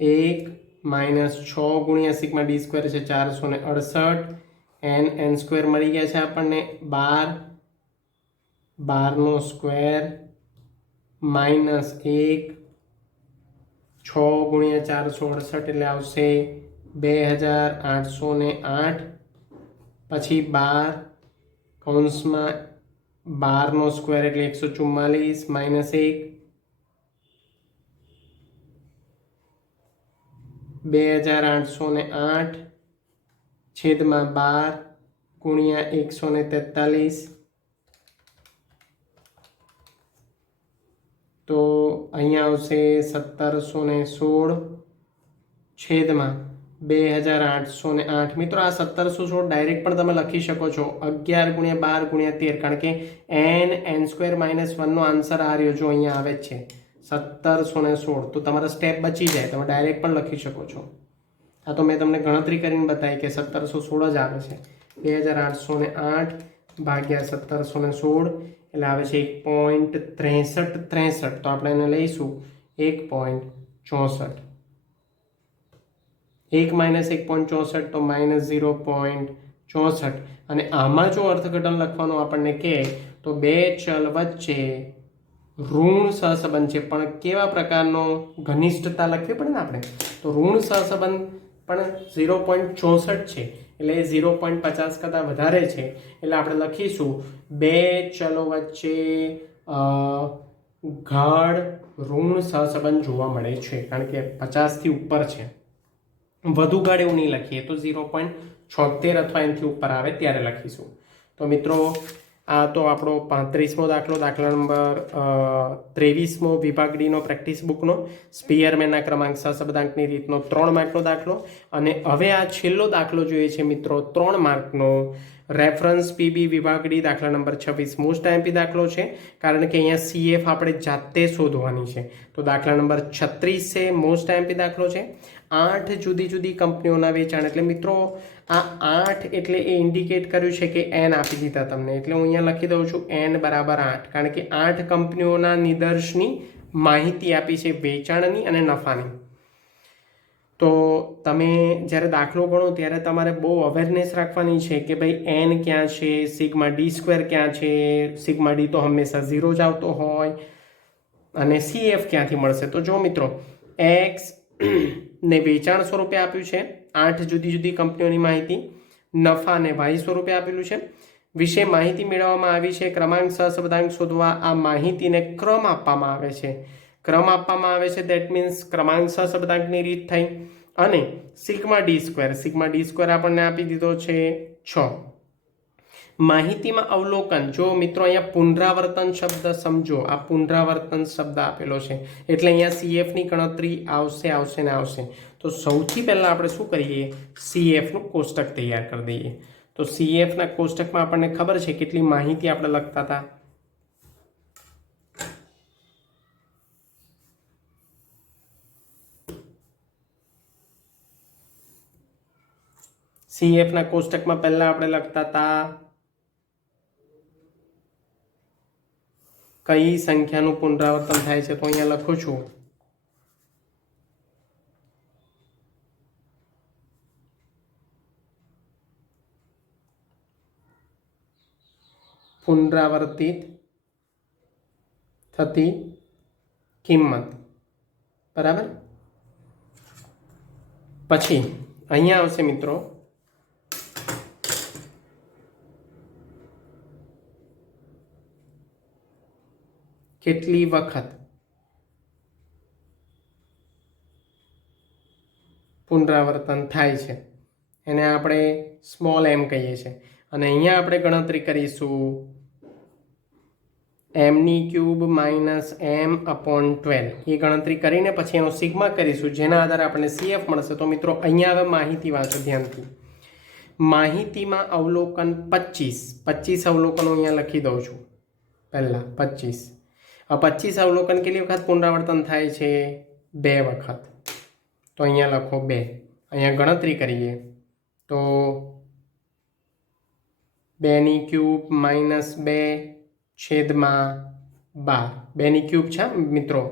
1 - 6 × σd² છે 468. n² મળી ગયા છે આપણને 12. 12 નો સ્ક્વેર -1. 6 × 468 એટલે આવશે 2808. પછી 12 કૌંસમાં 12 નો સ્ક્વેર એટલે 144 -1 2808 છેદમાં 12 × 143. તો અહીંયા આવશે 1716 છેદમાં 2808. મિત્રો આ 1716 ડાયરેક્ટ પણ તમે લખી શકો છો 11 × 12 × 13, કારણ કે n² - 1 નો આન્સર આ રહ્યો જો અહીંયા આવે છે 1716. તો તમારા સ્ટેપ બચી જાય, તમે ડાયરેક્ટ પણ લખી શકો છો. આ તો મેં તમને ગણતરી કરીને બતાવી કે 1716 જ આવે છે. 2808 ભાગ્યા 1716 એટલે આવે છે 1.6363. તો આપણે એને લઈશું 1.64. 1 - 1.64 તો -0.64. અને આમાં જો અર્થઘટન લખવાનું આપણને કહે તો બે ચલ વચ્ચે ઋણ સહસંબંધ છે, પણ કેવા પ્રકારનો ઘનિષ્ઠતા લખવી પડે ને આપણે. તો ઋણ સહસંબંધ પણ 0.64 છે એટલે 0.50 કરતાં વધારે છે. એટલે આપણે લખીશું બે ચલો વચ્ચે ગાઢ ઋણ સહસંબંધ જોવા મળે છે, કારણ કે 50 થી ઉપર છે. વધુ ગાઢ એવું નહીં લખીએ તો 0.76 અથવા એનાથી ઉપર આવે ત્યારે લખીશું. તો મિત્રો આ તો આપણો 35મો દાખલો, દાખલા નંબર 23મો વિભાગ ડીનો પ્રેક્ટિસ બુકનો સ્પીયરમેનના ક્રમાંક સહસંબંધાંકની રીતનો 3 માર્કનો દાખલો. અને હવે આ છેલ્લો દાખલો જોઈએ છે મિત્રો 3 માર્કનો રેફરન્સ પીબી વિભાગ ડી દાખલા નંબર 26 મોસ્ટ આઈએમપી દાખલો છે, કારણ કે અહીંયા સીએફ આપણે જાતે શોધવાની છે. તો દાખલા નંબર 36 છે, મોસ્ટ આઈએમપી દાખલો છે. 8 જુદી જુદી કંપનીઓના વેચાણ, એટલે મિત્રો આ 8 એટલે એ ઇન્ડિકેટ કર્યું છે કે n આપી દીધા તમને, એટલે હું અહીંયા લખી દઉં છું n = 8, કારણ કે 8 કંપનીઓના નિદર્શની માહિતી આપી છે વેચાણની અને નફાની. તો તમે જ્યારે દાખલો ગણો ત્યારે તમારે બહુ અવેરનેસ રાખવાની છે કે ભાઈ n ક્યાં છે, σd² ક્યાં છે. σd તો હંમેશા 0 જ આવતો હોય, અને CF ક્યાંથી મળશે. તો જો મિત્રો x ને વેચાણ સ્વરૂપે આપ્યું છે 8 જુદી જુદી કંપનીઓની માહિતી, નફાને y સ્વરૂપે આપેલું છે. વિશે માહિતી મેળવવામાં આવી છે, ક્રમાંક સહસંબંધાંક શોધવા આ માહિતીને ક્રમ આપવામાં આવે છે. ક્રમ આપવામાં આવે છે દેટ મીન્સ ક્રમાંક સહસંબંધાંકની રીત થઈ. અને σd², σd² આપણને આપી દીધો છે 6. માહિતીમાં અવલોકન, જો મિત્રો અહીંયા પુનરાવર્તન શબ્દ સમજો, આ પુનરાવર્તન શબ્દ આપેલો છે એટલે અહીંયા સીએફની ગણતરી આવશે ને આવશે. તો સૌથી પહેલાં આપણે શું કરીએ, સીએફનું કોષ્ટક તૈયાર કરી દઈએ. તો સીએફના કોષ્ટકમાં આપણને ખબર છે કેટલી માહિતી આપણે લખતા હતા. સીએફના કોષ્ટકમાં પહેલા આપણે લખતા હતા કઈ સંખ્યાનું પુનરાવર્તન થાય છે. તો અહીંયા લખું છું પુનરાવર્તિત થતી કિંમત, બરાબર. પછી અહીંયા આવશે મિત્રો કેટલી વખત પુનરાવર્તન થાય છે, એને આપણે સ્મોલ એમ કહીએ છીએ. અને અહીંયા આપણે ગણતરી કરીશું એમની ક્યુબ માઇનસ એમ અપોન 12. એ ગણતરી કરીને પછી એનો સિગ્મા કરીશું, જેના આધારે આપણને સીએફ મળશે. તો મિત્રો અહીંયા હવે માહિતી વાંચો ધ્યાનથી. માહિતીમાં અવલોકન 25 અવલોકનો અહીંયા લખી દઉં છું. પહેલાં 25. આ 25 અવલોકન કેટલી વખત પુનરાવર્તન થાય છે? 2 વખત. તો અહીંયા લખો 2. અહીંયા ગણતરી કરીએ તો 2ની ક્યુબ માઇનસ 2 છેદમાં 12. 2ની ક્યુબ છે મિત્રો,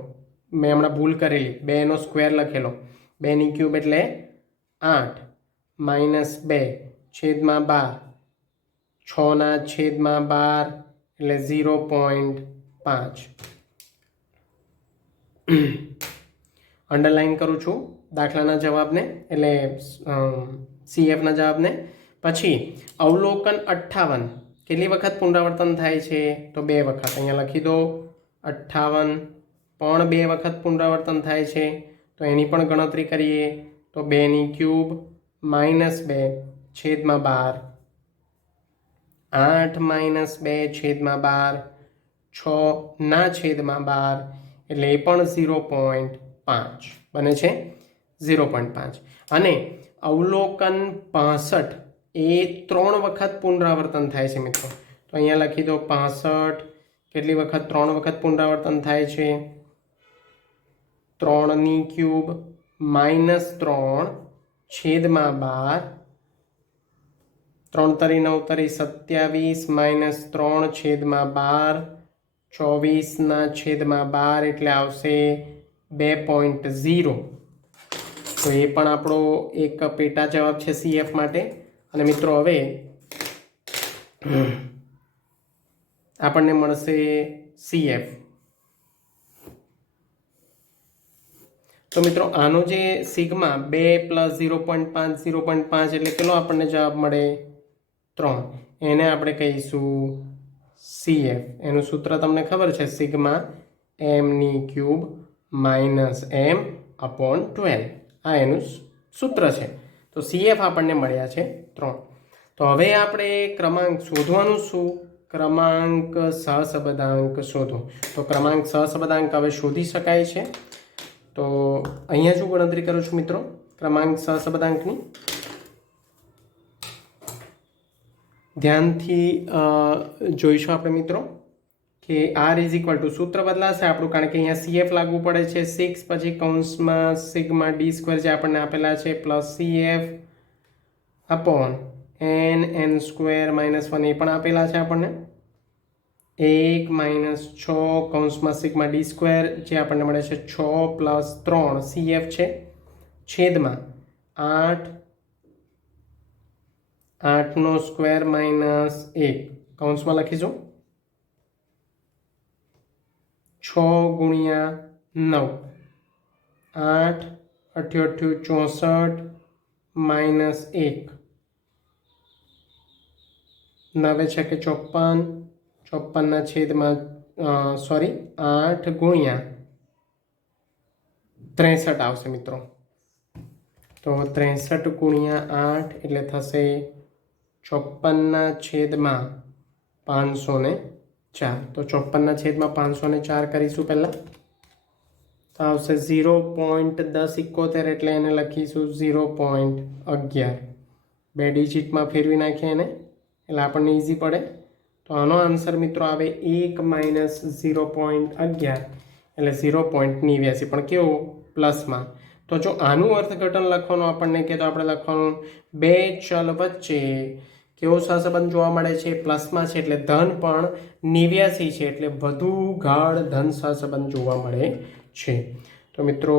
મેં હમણાં ભૂલ કરેલી, 2નો સ્ક્વેર લખેલો. 2ની ક્યુબ એટલે 8 માઇનસ 2 છેદમાં 12, 6ના છેદમાં 12 એટલે 0.5. અંડરલાઈન કરું છું દાખલાના જવાબને, એટલે સીએફના જવાબને. પછી અવલોકન 58 કેટલી વખત પુનરાવર્તન થાય છે? તો 2 વખત. અહીંયા લખી દો 58 પણ 2 વખત પુનરાવર્તન થાય છે. તો એની પણ ગણતરી કરીએ તો 2ની ક્યુબ માઇનસ 2 છેદમાં 12, 8 માઇનસ 2 છેદમાં 12, 6ના છેદમાં 12 એટલે એ પણ 0.5 બને છે, 0.5. અને અવલોકન 65 એ 3 વખત પુનરાવર્તન થાય છે મિત્રો. તો અહીંયા લખી દો 65 કેટલી વખત? 3 વખત પુનરાવર્તન થાય છે. 3ની ક્યુબ માઇનસ 3 છેદમાં 12, 3 તરી 9 તરી 27 માઇનસ 3 છેદમાં 12, 24ના છેદમાં 12 એટલે આવશે 2.0. તો એ પણ આપણો એક પેટા જવાબ છે સીએફ માટે. અને મિત્રો હવે આપણને મળશે સીએફ. તો મિત્રો આનો જે સિગ્મા 2 પ્લસ 0.5 એટલે કેટલો આપણને જવાબ મળે? 3. એને આપણે કહીશું સીએફ. એનું સૂત્ર તમને ખબર છે, સિગ્મા એમની ક્યુબ માઇનસ એમ અપોન 12. આ એનું સૂત્ર છે. તો સીએફ આપણને મળ્યા છે 3. તો હવે આપણે ક્રમાંક શોધવાનું શું? ક્રમાંક સહસંબંધાંક શોધો. તો ક્રમાંક સહસંબંધાંક હવે શોધી શકાય છે. તો અહીંયા શું ગણતરી કરું છું મિત્રો ક્રમાંક સહસંબંધાંકની? ધ્યાનથી જોઈશું આપણે મિત્રો કે આર ઇઝ ઇક્વલ ટુ, સૂત્ર બદલાશે આપણું કારણ કે અહીંયા સીએફ લાગુ પડે છે. 6 પછી કૌંસમાં સિગ્મા ડી સ્ક્વેર જે આપણને આપેલા છે plus CF upon N square minus 1 એ પણ આપેલા છે આપણને. 1 માઇનસ 6 કૌંસમાં સિગ્મા ડી સ્ક્વેર જે આપણને મળે છે 6 પ્લસ 3 સીએફ છે છેદમાં 8નો સ્ક્વેર માઇનસ 1 કૌંસમાં લખીશું 6 ગુણ્યા 9, 8 88 64 માઇનસ 1, 9 છે કે 54, 54ના છેદમાં 8 ગુણ્યા 63 આવશે મિત્રો. તો 63 ગુણ્યા 8 એટલે થશે 54/504. તો 54/504 કરીશું પહેલાં. તો આવશે 0.1071 એટલે એને લખીશું 0.11. 2 ડિજિટમાં ફેરવી નાખીએ એને એટલે આપણને ઇઝી પડે. તો આનો આન્સર મિત્રો આવે 1 - 0.11 એટલે 0.89, પણ કેવો પ્લસમાં. તો જો આનું અર્થઘટન લખવાનું આપણને કે તો આપણે લખવાનું બે ચલ વચ્ચે કેવો સહસંબંધ જોવા મળે છે, પ્લસમાં છે એટલે ધન, પણ 89 છે એટલે વધુ ગાઢ ધન સહસંબંધ જોવા મળે છે. તો મિત્રો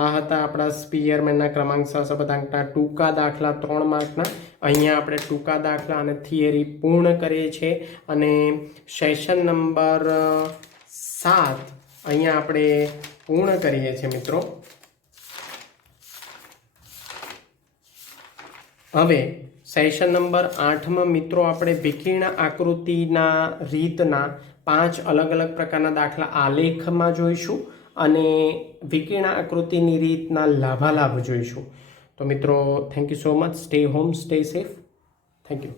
આ હતા આપણા સ્પીયરમેનના ક્રમાંક સહસંબંધાંકના ટૂંકા દાખલા 3 માર્કના. અહીંયા આપણે ટૂંકા દાખલા અને થિયરી પૂર્ણ કરીએ છીએ અને સેશન નંબર 7 અહીંયા આપણે પૂર્ણ કરીએ છીએ મિત્રો. હવે સેશન નંબર 8માં મિત્રો આપણે વિકર્ણ આકૃતિના રીતના 5 અલગ અલગ પ્રકારના દાખલા આલેખમાં જોઈશું અને વિકર્ણ આકૃતિની રીતના લાભાલાભ જોઈશું. તો મિત્રો thank you so much. Stay home, stay safe. Thank you.